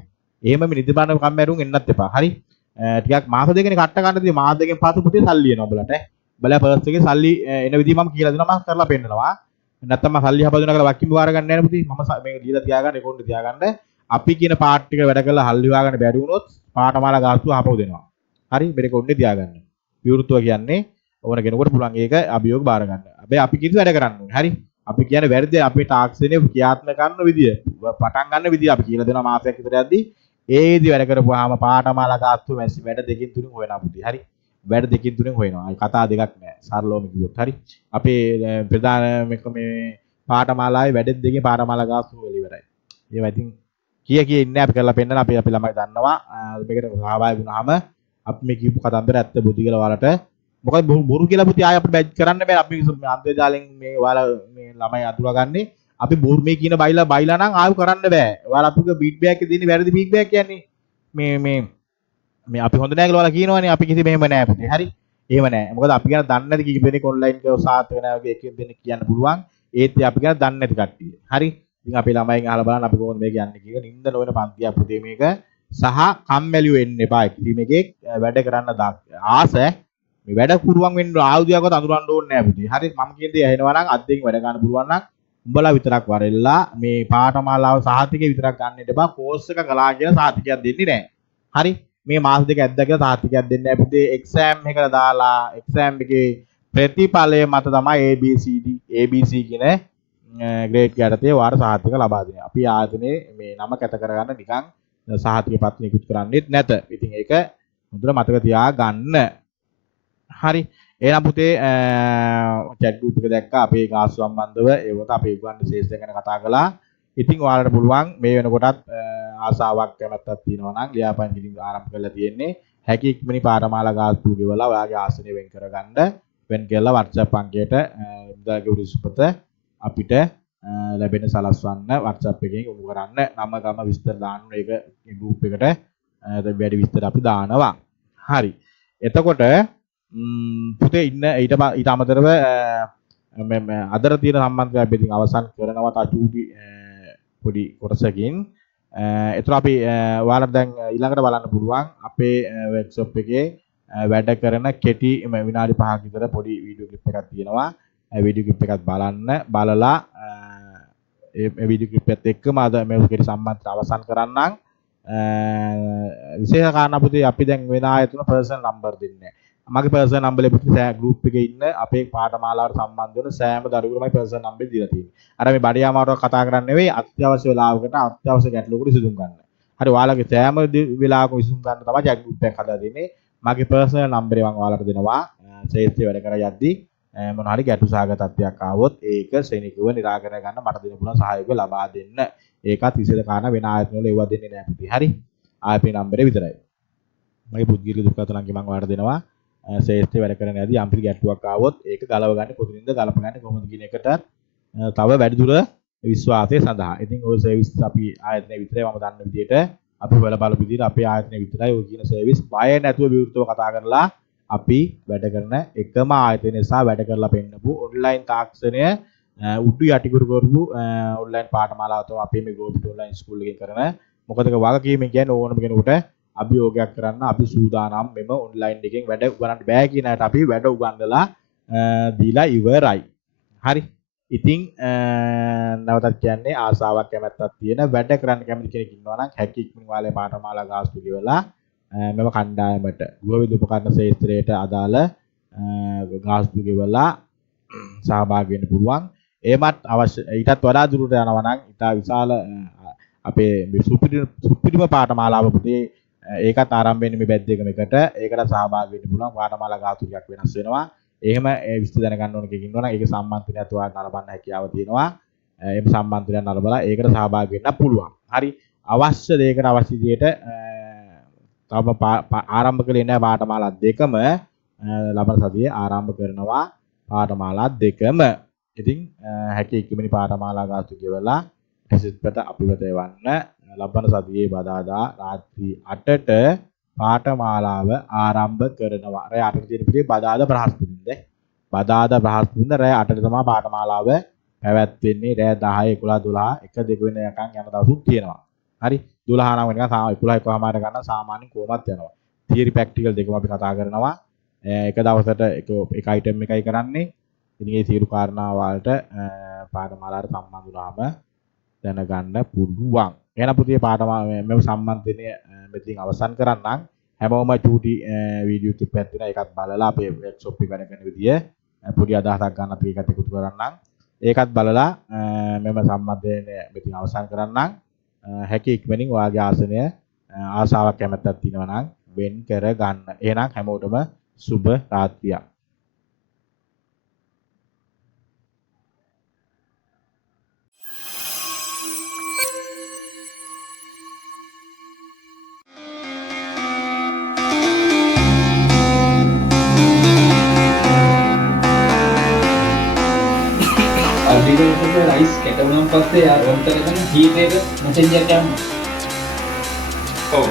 එහෙම නිදි මරන්න කම්මැලුන් එන්නත් එපා. හරි. ටිකක් මාස දෙකනේ කට්ට ගන්න තියෙන්නේ. මාස දෙකෙන් පස්සේ පුතේ සල්ලි එනවා උඹලට. බලලා පර්ස් එකේ සල්ලි එන විදිහ මම කියලා දෙනවා. මම කරලා පෙන්නනවා. නැත්තම් මම සල්ලි හපදිනවා කියලා වක්කිම් වාර ගන්න නැහැ නේ පුතේ. මම මේක දීලා තියාගන්න ඒකෝන්ට තියාගන්න. අපි කියන පාර්ට් ටික වැඩ කරලා හල්ලි හොයාගන්න බැරි වුණොත් පාඨමාලා ගාස්තුව ආපහු දෙනවා. හරි මේක ඔන්නේ තියාගන්න. විවෘතව කියන්නේ ඕන කෙනෙකුට පුළුවන් ඒක අභියෝග බාර ගන්න. හැබැයි අපි කිසි වැඩ කරන්න ඕනේ. හරි. අපි කියන්නේ වැරදි අපේ තාක්ෂණයේ ක්‍රියාත්මක කරන විදිය, පටන් ගන්න විදිය අපි කියලා දෙනවා මාසයක් විතර යද්දි ඒ විදිය වැඩ කරපුවාම පාඨමාලා ගාස්තුව මැසි වැඩ දෙකකින් තුනින් හොයනවා පුතේ. හරි. වැඩ දෙකකින් තුනෙන් හොයනවා. කතා දෙකක් නෑ. සරලවම කිව්වොත්. හරි. අපේ ප්‍රධාන මේ පාඨමාලාවේ වැඩ දෙකේ පාඨමාලා ගාස්තුව වල ඉවරයි. ඒවා ඉතින් කිය ඉන්නේ අපි කරලා පෙන්නන අපි ළමයි දන්නවා. මේකට සහභාගී වුණාම අපි මේ කියපු කතන්දර ඇත්ත බුද්ධි කියලා ඔයාලට මොකද බොරු කියලා පුතේ ආයෙ අපිට බැච් කරන්න බෑ. අපි අන්තර්ජාලයෙන් මේ ඔයාලා මේ ළමයි අඳුරගන්නේ අපි බොරු මේ කියන බයිලා නම් ආයෙ කරන්න බෑ. ඔයාලා අපිට ෆීඩ්බැක් එක දෙන්නේ වැරදි ෆීඩ්බැක් කියන්නේ මේ අපි හොඳ නැහැ කියලා ඔයාලා කියනවනේ. අපි කිසි මෙහෙම නෑ පුතේ. හරි. එහෙම නෑ. මොකද අපි ගැන දන්නේ නැති කීප දෙනෙක් ඔන්ලයින් කව සාර්ථක නැහැ වගේ එකෙන් දෙනෙක් කියන්න පුළුවන්. ඒත් අපි ගැන දන්නේ නැති කට්ටිය. හරි. ඉතින් අපේ ළමයින් අහලා බලන්න අපි කොහොමද මේක යන්නේ කියලා. නින්ද නොවන පන්තියක් පුතේ මේක. සහ කම්මැලි වෙන්න එපා. ඉතින් මේකේ වැඩ කරන්න ආස මේ වැඩ පුරුවන් වෙන්න ආයුධයක්වත් අඳුරන්න ඕනේ නැහැ පුතේ. හරි මම කියන දේ ඇහෙනවා නම් අත් දෙකෙන් වැඩ ගන්න පුළුවන් නම් උඹලා විතරක් වරෙල්ලා මේ පාඨමාලාව සහතිකේ විතරක් ගන්න එපා. කෝස් එක කළා කියලා සහතිකයක් දෙන්නේ නැහැ. හරි මේ මාස දෙක ඇද්දා කියලා සහතිකයක් දෙන්නේ නැහැ පුතේ. එක්සෑම් එකට දාලා එක්සෑම් එකේ ප්‍රතිඵලය මත තමයි ABC කියන ග්‍රේඩ් යටතේ වාර සහතික ලබා දෙන්නේ. අපි ආයතනයේ මේ නම කැත කරගන්න නිකන් සහතික පත්‍රය නිකුත් කරන්නේත් නැත. ඉතින් ඒක හොඳට මතක තියාගන්න. හරි. එහෙනම් පුතේ chat group එක දැක්කා අපේ ගාස් සම්බන්ධව ඒකට අපේ උගන්න ශේෂ්ඨ ගැන කතා කළා. ඉතින් ඔයාලට පුළුවන් මේ වෙනකොටත් ආසාවක් කැමැත්තක් තියෙනවා නම් ලියාපදිංචි කිරීම ආරම්භ කරලා තියෙන්නේ. හැකි ඉක්මනින් පාඨමාලා ගාස්තු ගෙවලා ඔයාගේ ආසනය වෙන් කරගන්න. වෙන් කරලා WhatsApp අංකයට මුදල්ගේ උරුස්පත අපිට ලැබෙන සලස්වන්න WhatsApp එකෙන් යොමු කරන්න. නම ගම විස්තර දාන්න ඒක group එකට වැඩි විස්තර අපි දානවා. හරි. එතකොට පුතේ ඊට අමතරව අදර තියෙන සම්බන්ධය අපි ඉතින් අවසන් කරනවා තා චූටි පොඩි කොටසකින්. ඒතර අපි ඔයාලට දැන් ඊළඟට බලන්න පුළුවන් අපේ වෙබ්ෂොප් එකේ වැඩ කරන කෙටි විනාඩි 5ක විතර පොඩි වීඩියෝ ක්ලිප් එකක් තියෙනවා. වීඩියෝ ක්ලිප් එකක් බලලා ඒ වීඩියෝ ක්ලිප් එකත් එක්කම අද මේ කෙටි සම්බන්ධය අවසන් කරන්නම්. විශේෂ කාරණා පුතේ අපි දැන් වෙන ආයතන පර්සනල් නම්බර් දෙන්නේ. මගේ පර්සනල් නම්බර් එක පුතේ ගෲප් එකේ ඉන්න අපේ පාඨමාලාවට සම්බන්ධ වෙන සෑම දරුවෙකුටමයි පර්සනල් නම්බර් දීලා තියෙන්නේ. අර මේ බඩියාමාරුවක් කතා කරන්නේ නෙවෙයි අත්‍යවශ්‍ය වෙලාවකට අත්‍යවශ්‍ය ගැටලුවකට විසඳුම් ගන්න. හරි ඔයාලගේ සෑම වෙලාවක විසඳුම් ගන්න තමයි chat group එකක් හදලා දෙන්නේ. මගේ පර්සනල් නම්බරේ මම ඔයාලට දෙනවා. ශේෂ්ත්‍රය වැඩ කර යද්දී මොන හරි ගැටලු සහගත තත්ත්වයක් ආවොත් ඒක ශනිකව निराකරණය ගන්න මට දෙන්න පුළුවන් සහයෝගය ලබා දෙන්න. ඒකත් විශේෂ කාරණා වෙන ආයතන වල ඒවා දෙන්නේ නැහැ පුතේ. හරි. ආපේ නම්බරේ විතරයි. මගේ පුද්ගලික දුරකථන අංකය මම ඔයාලට දෙනවා. ශේෂ්ත්‍රය වැඩ කරන යද්දී යම් ගැටලුවක් ආවොත් ඒක ගලව ගන්න කොතනින්ද ගලපගන්නේ කොහොමද කියන එකට තව වැඩිදුර විශ්වාසය සඳහා. ඉතින් ওই සර්විස් අපි ආයතනයේ විතරයි මම දන්න විදිහට අපි බලපු විදිහට අපේ ආයතනයේ විතරයි ওই කියන සර්විස් බය නැතුව විවෘතව කතා කරලා අපි වැඩ කරන එකම ආයතනය සහ වැඩ කරලා පෙන්නපු ඔන්ලයින් තාක්ෂණය උඩු යටිකුරු කරපු ඔන්ලයින් පාඨමාලාව තමයි අපි මේ ගෝපිට ඔන්ලයින් ස්කූල් එකේ කරන. මොකද ඒක වගකීමෙන් කියන්නේ ඕනම කෙනෙකුට අභියෝගයක් කරන්න අපි සූදානම් මෙම ඔන්ලයින් එකෙන් වැඩ උගන්නන්න බෑ කියන අයට අපි වැඩ උගන්නලා දීලා ඉවරයි. හරි. ඉතින් නැවතත් කියන්නේ ආසාවක් කැමැත්තක් තියෙන වැඩ කරන්න කැමති කෙනෙක් ඉන්නවා නම් හැකි ඉක්මනින් වාලේ පාඨමාලා ගාස්තු ගෙවලා මෙම කණ්ඩායමට ගෘහ විදුලි උපකරණ ක්ෂේත්‍රයට අදාළ ගාස්තු ගෙවලා සහභාගී වෙන්න පුළුවන්. එමත් අවශ්‍ය ඊටත් වඩා දුරට යනවා නම් ඉතා විශාල අපේ සුපිරිම පාඨමාලාව පුතේ ඒකත් ආරම්භ වෙන්නේ මේ බැද්ද එකම එකට. ඒකට සහභාගී වෙන්න පුළුවන්. පාඨමාලා ගාස්තු ටිකක් වෙනස් වෙනවා. එහෙම විස්තර දැනගන්න ඕන කෙනෙක් ඉන්නවා නම් ඒක සම්මන්ත්‍රණයක් ඔයාලට නරඹන්න හැකියාව තියෙනවා. එහෙම සම්මන්ත්‍රණයක් නරඹලා ඒකට සහභාගී වෙන්න පුළුවන්. හරි. අවශ්‍ය දෙයකට අවශ්‍ය විදියට තවම ආරම්භ කළේ නැහැ පාඨමාලා දෙකම ලබන සතියේ ආරම්භ කරනවා පාඨමාලා දෙකම. ඉතින් හැකි ඉක්මනින් පාඨමාලා ගාස්තු ගෙවලා රිසිට්පත අපිවත එවන්න. ලබන සතියේ බදාදා රාත්‍රී 8ට පාඨමාලාව ආරම්භ කරනවා. රෑ 8ට තියෙන පිටේ බදාදා බ්‍රහස්පතින්ද. බදාදා බ්‍රහස්පතින්ද රෑ 8ට තමයි පාඨමාලාව පැවැත්වෙන්නේ. රෑ 10 11 12 1 2 වෙනකන් යන දවසුත් තියෙනවා. හරි 12 නම් වෙනකන් 11 1කමාරට ගන්න සාමාන්‍ය කොහොමත් යනවා. තියරි ප්‍රැක්ටිකල් දෙකම අපි කතා කරනවා. එක දවසට එක අයිටම් එකයි කරන්නේ. ඉතින් මේ සියලු කාරණා වලට පාඨමාලාවට සම්බන්ධ වුණාම දැනගන්න පුළුවන්. එහෙනම් පුතේ පාඨමාලාව මේ සම්බන්ධනය මෙතනින් අවසන් කරන්නම්. හැමෝම චූටි වීඩියෝ ක්ලිප් එකක් තියෙනවා. ඒකත් බලලා අපේ වර්ක්ෂොප් එක වැඩ කරන විදිය පොඩි අදහසක් ගන්න අපි ඒකත් එකතු කරන්නම්. ඒකත් බලලා මෙම සම්බන්ධනය මෙතනින් අවසන් කරන්නම්. හැකි ඉක්මනින් ඔයාගේ ආසනය ආසාවක් කැමැත්තක් තියෙනවා නම් වෙන් කර ගන්න. එහෙනම් හැමෝටම සුබ රාත්‍රියක්. රයිස් කැටුණාන් පස්සේ යා රොන් කරගෙන හීට් එක මෙසේජ් එකක් යනවා. ඔව්.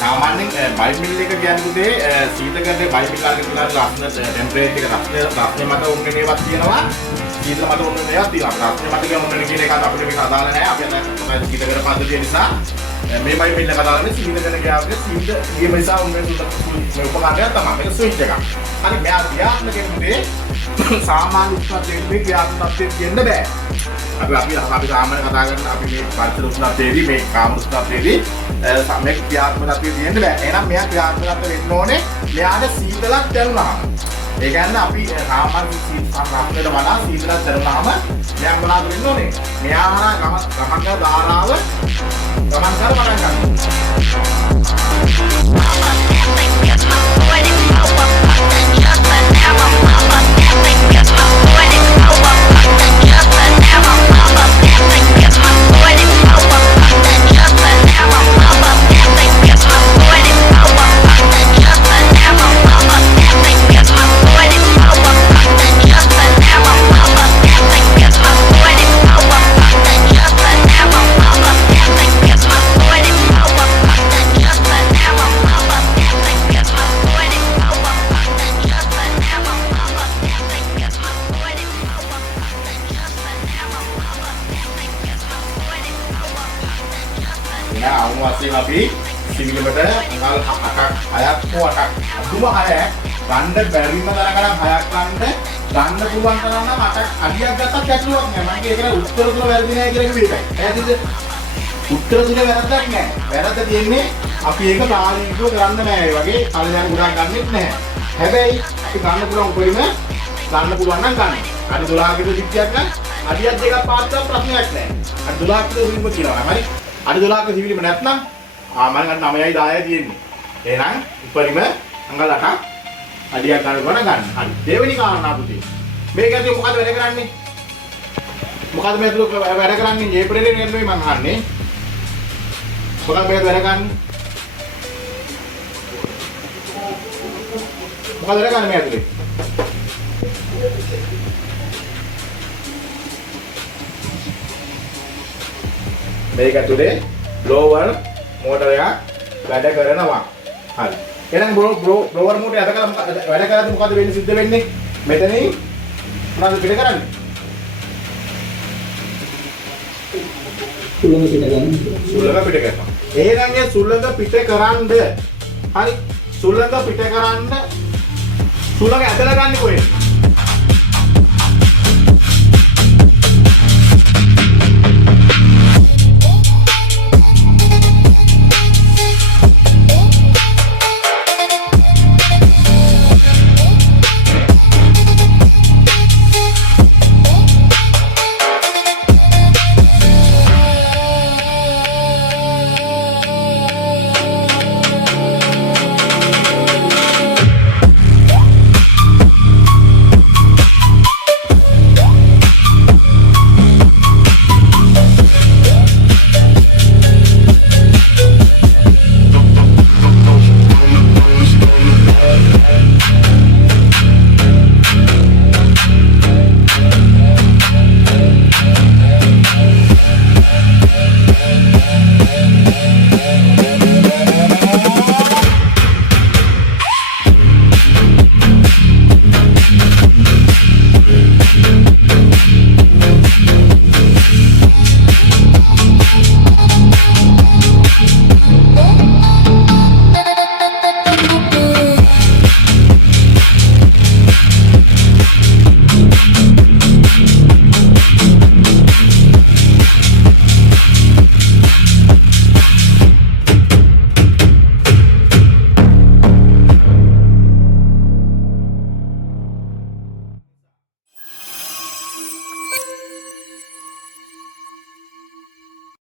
සාමාන්‍යයෙන් බයිබ් මිල් එක කියන්නේ සීතකරේ බයිබ් මිල් වලට පුරා ලස්සන ටෙම්පරේචර් එක රස්නේ මත උන්නේ මේවත් තියෙනවා. සීතල මත උන්නේ මේවත් තියෙනවා. රස්නේ මත කියන උන්නේ කියන එක අපිට මේක අදාළ නැහැ. අපි අද සීතකර පද්ධතිය නිසා මේ බයිබ් මිල් එක අදාළනේ සීතකරේ ගියාගේ සීත ගිය නිසා උන්නේ මේ උපකාරයක් තමයි. මේක ස්විච් එකක්. හරි මෙයා ක්‍රියාත්මක වෙන්නේ සාමාන්‍ය උත්පත්තියේ ක්‍රියාත්මකත්වයේ කියන්න බෑ. අපි සාමාන්‍ය කතා කරන අපි මේ පරිසර උෂ්ණත්වයේදී මේ කාම උෂ්ණත්වයේදී මේ ක්‍රියාත්මකත්වයේ තියෙන්න බෑ. එහෙනම් මෙයා ක්‍රියාත්මකත්ව වෙන්න ඕනේ මෙයාට සීතලක් දැනුණාම. ඒ කියන්නේ අපි සාමාන්‍ය සම්ප්‍රදායට වඩා සීතලක් දැනුණාම මෙයා මොනවද වෙන්න ඕනේ? මෙයා හරහා ගමන් කරන ධාරාව ගමන් කර පටන් වශයෙන් අපි සිවිලකට අඟල් 8ක් 6ක් හෝ 8ක් අදුම 6ක් ගන්න බැරිම තරම් 6ක් ගන්න පුළුවන් තරම් නම් 8ක් අඩියක් ගත්තත් ගැටලුවක් නෑ. මම ඒකට උත්තර තුන වැරදි නෑ කියන එක මේකයි. පැහැදිලිද? උත්තර තුන වැරද්දක් නෑ. වැරද්ද තියෙන්නේ අපි ඒක ප්‍රායෝගිකව කරන්න නෑ. ඒ වගේ කල්යනා ගුණක් ගන්නෙත් නෑ. හැබැයි අපි ගන්න පුළුවන් උපරිම ගන්න පුළුවන් නම් ගන්න. අඩි 12ක සිද්ධියක් නම් අඩියක් දෙකක් පාත්තක් ප්‍රශ්නයක් නෑ. අඩි 12ක සිවිලම කියනවා. හරි. අඩි 12ක සිවිලම නැත්නම් මම ගන්න 9යි 10යි තියෙන්නේ. එහෙනම් උපරිම අඟල් 8ක් අඩියක් ගන්න. හරි. දෙවෙනි කාරණා පුතේ. මේක ඇතුලේ මොකද වැඩ කරන්නේ? මොකද මේ ඇතුලේ වැඩ කරන්නේ? ජේප්‍රේලේ නෙමෙයි මම අහන්නේ. මොකද මේ වැඩ කරන්නේ? මොකද වැඩ කරන්නේ මේ ඇතුලේ? මේක ඇතුලේ බ්ලෝවර් මෝටර් එකක් වැඩ කරනවා. හරි. එහෙනම් බ්ලෝවර් මෝටර් වැඩ කරද්දී මොකද වෙන්නේ සිද්ධ වෙන්නේ? මෙතනින් මොනවද පිට කරන්නේ? සුළඟ පිට කරනවා. එහෙනම් මේ සුළඟ පිට කරන්ද හරි සුළඟ පිට කරන්න සුළඟ ඇදලා ගන්න කොහෙද?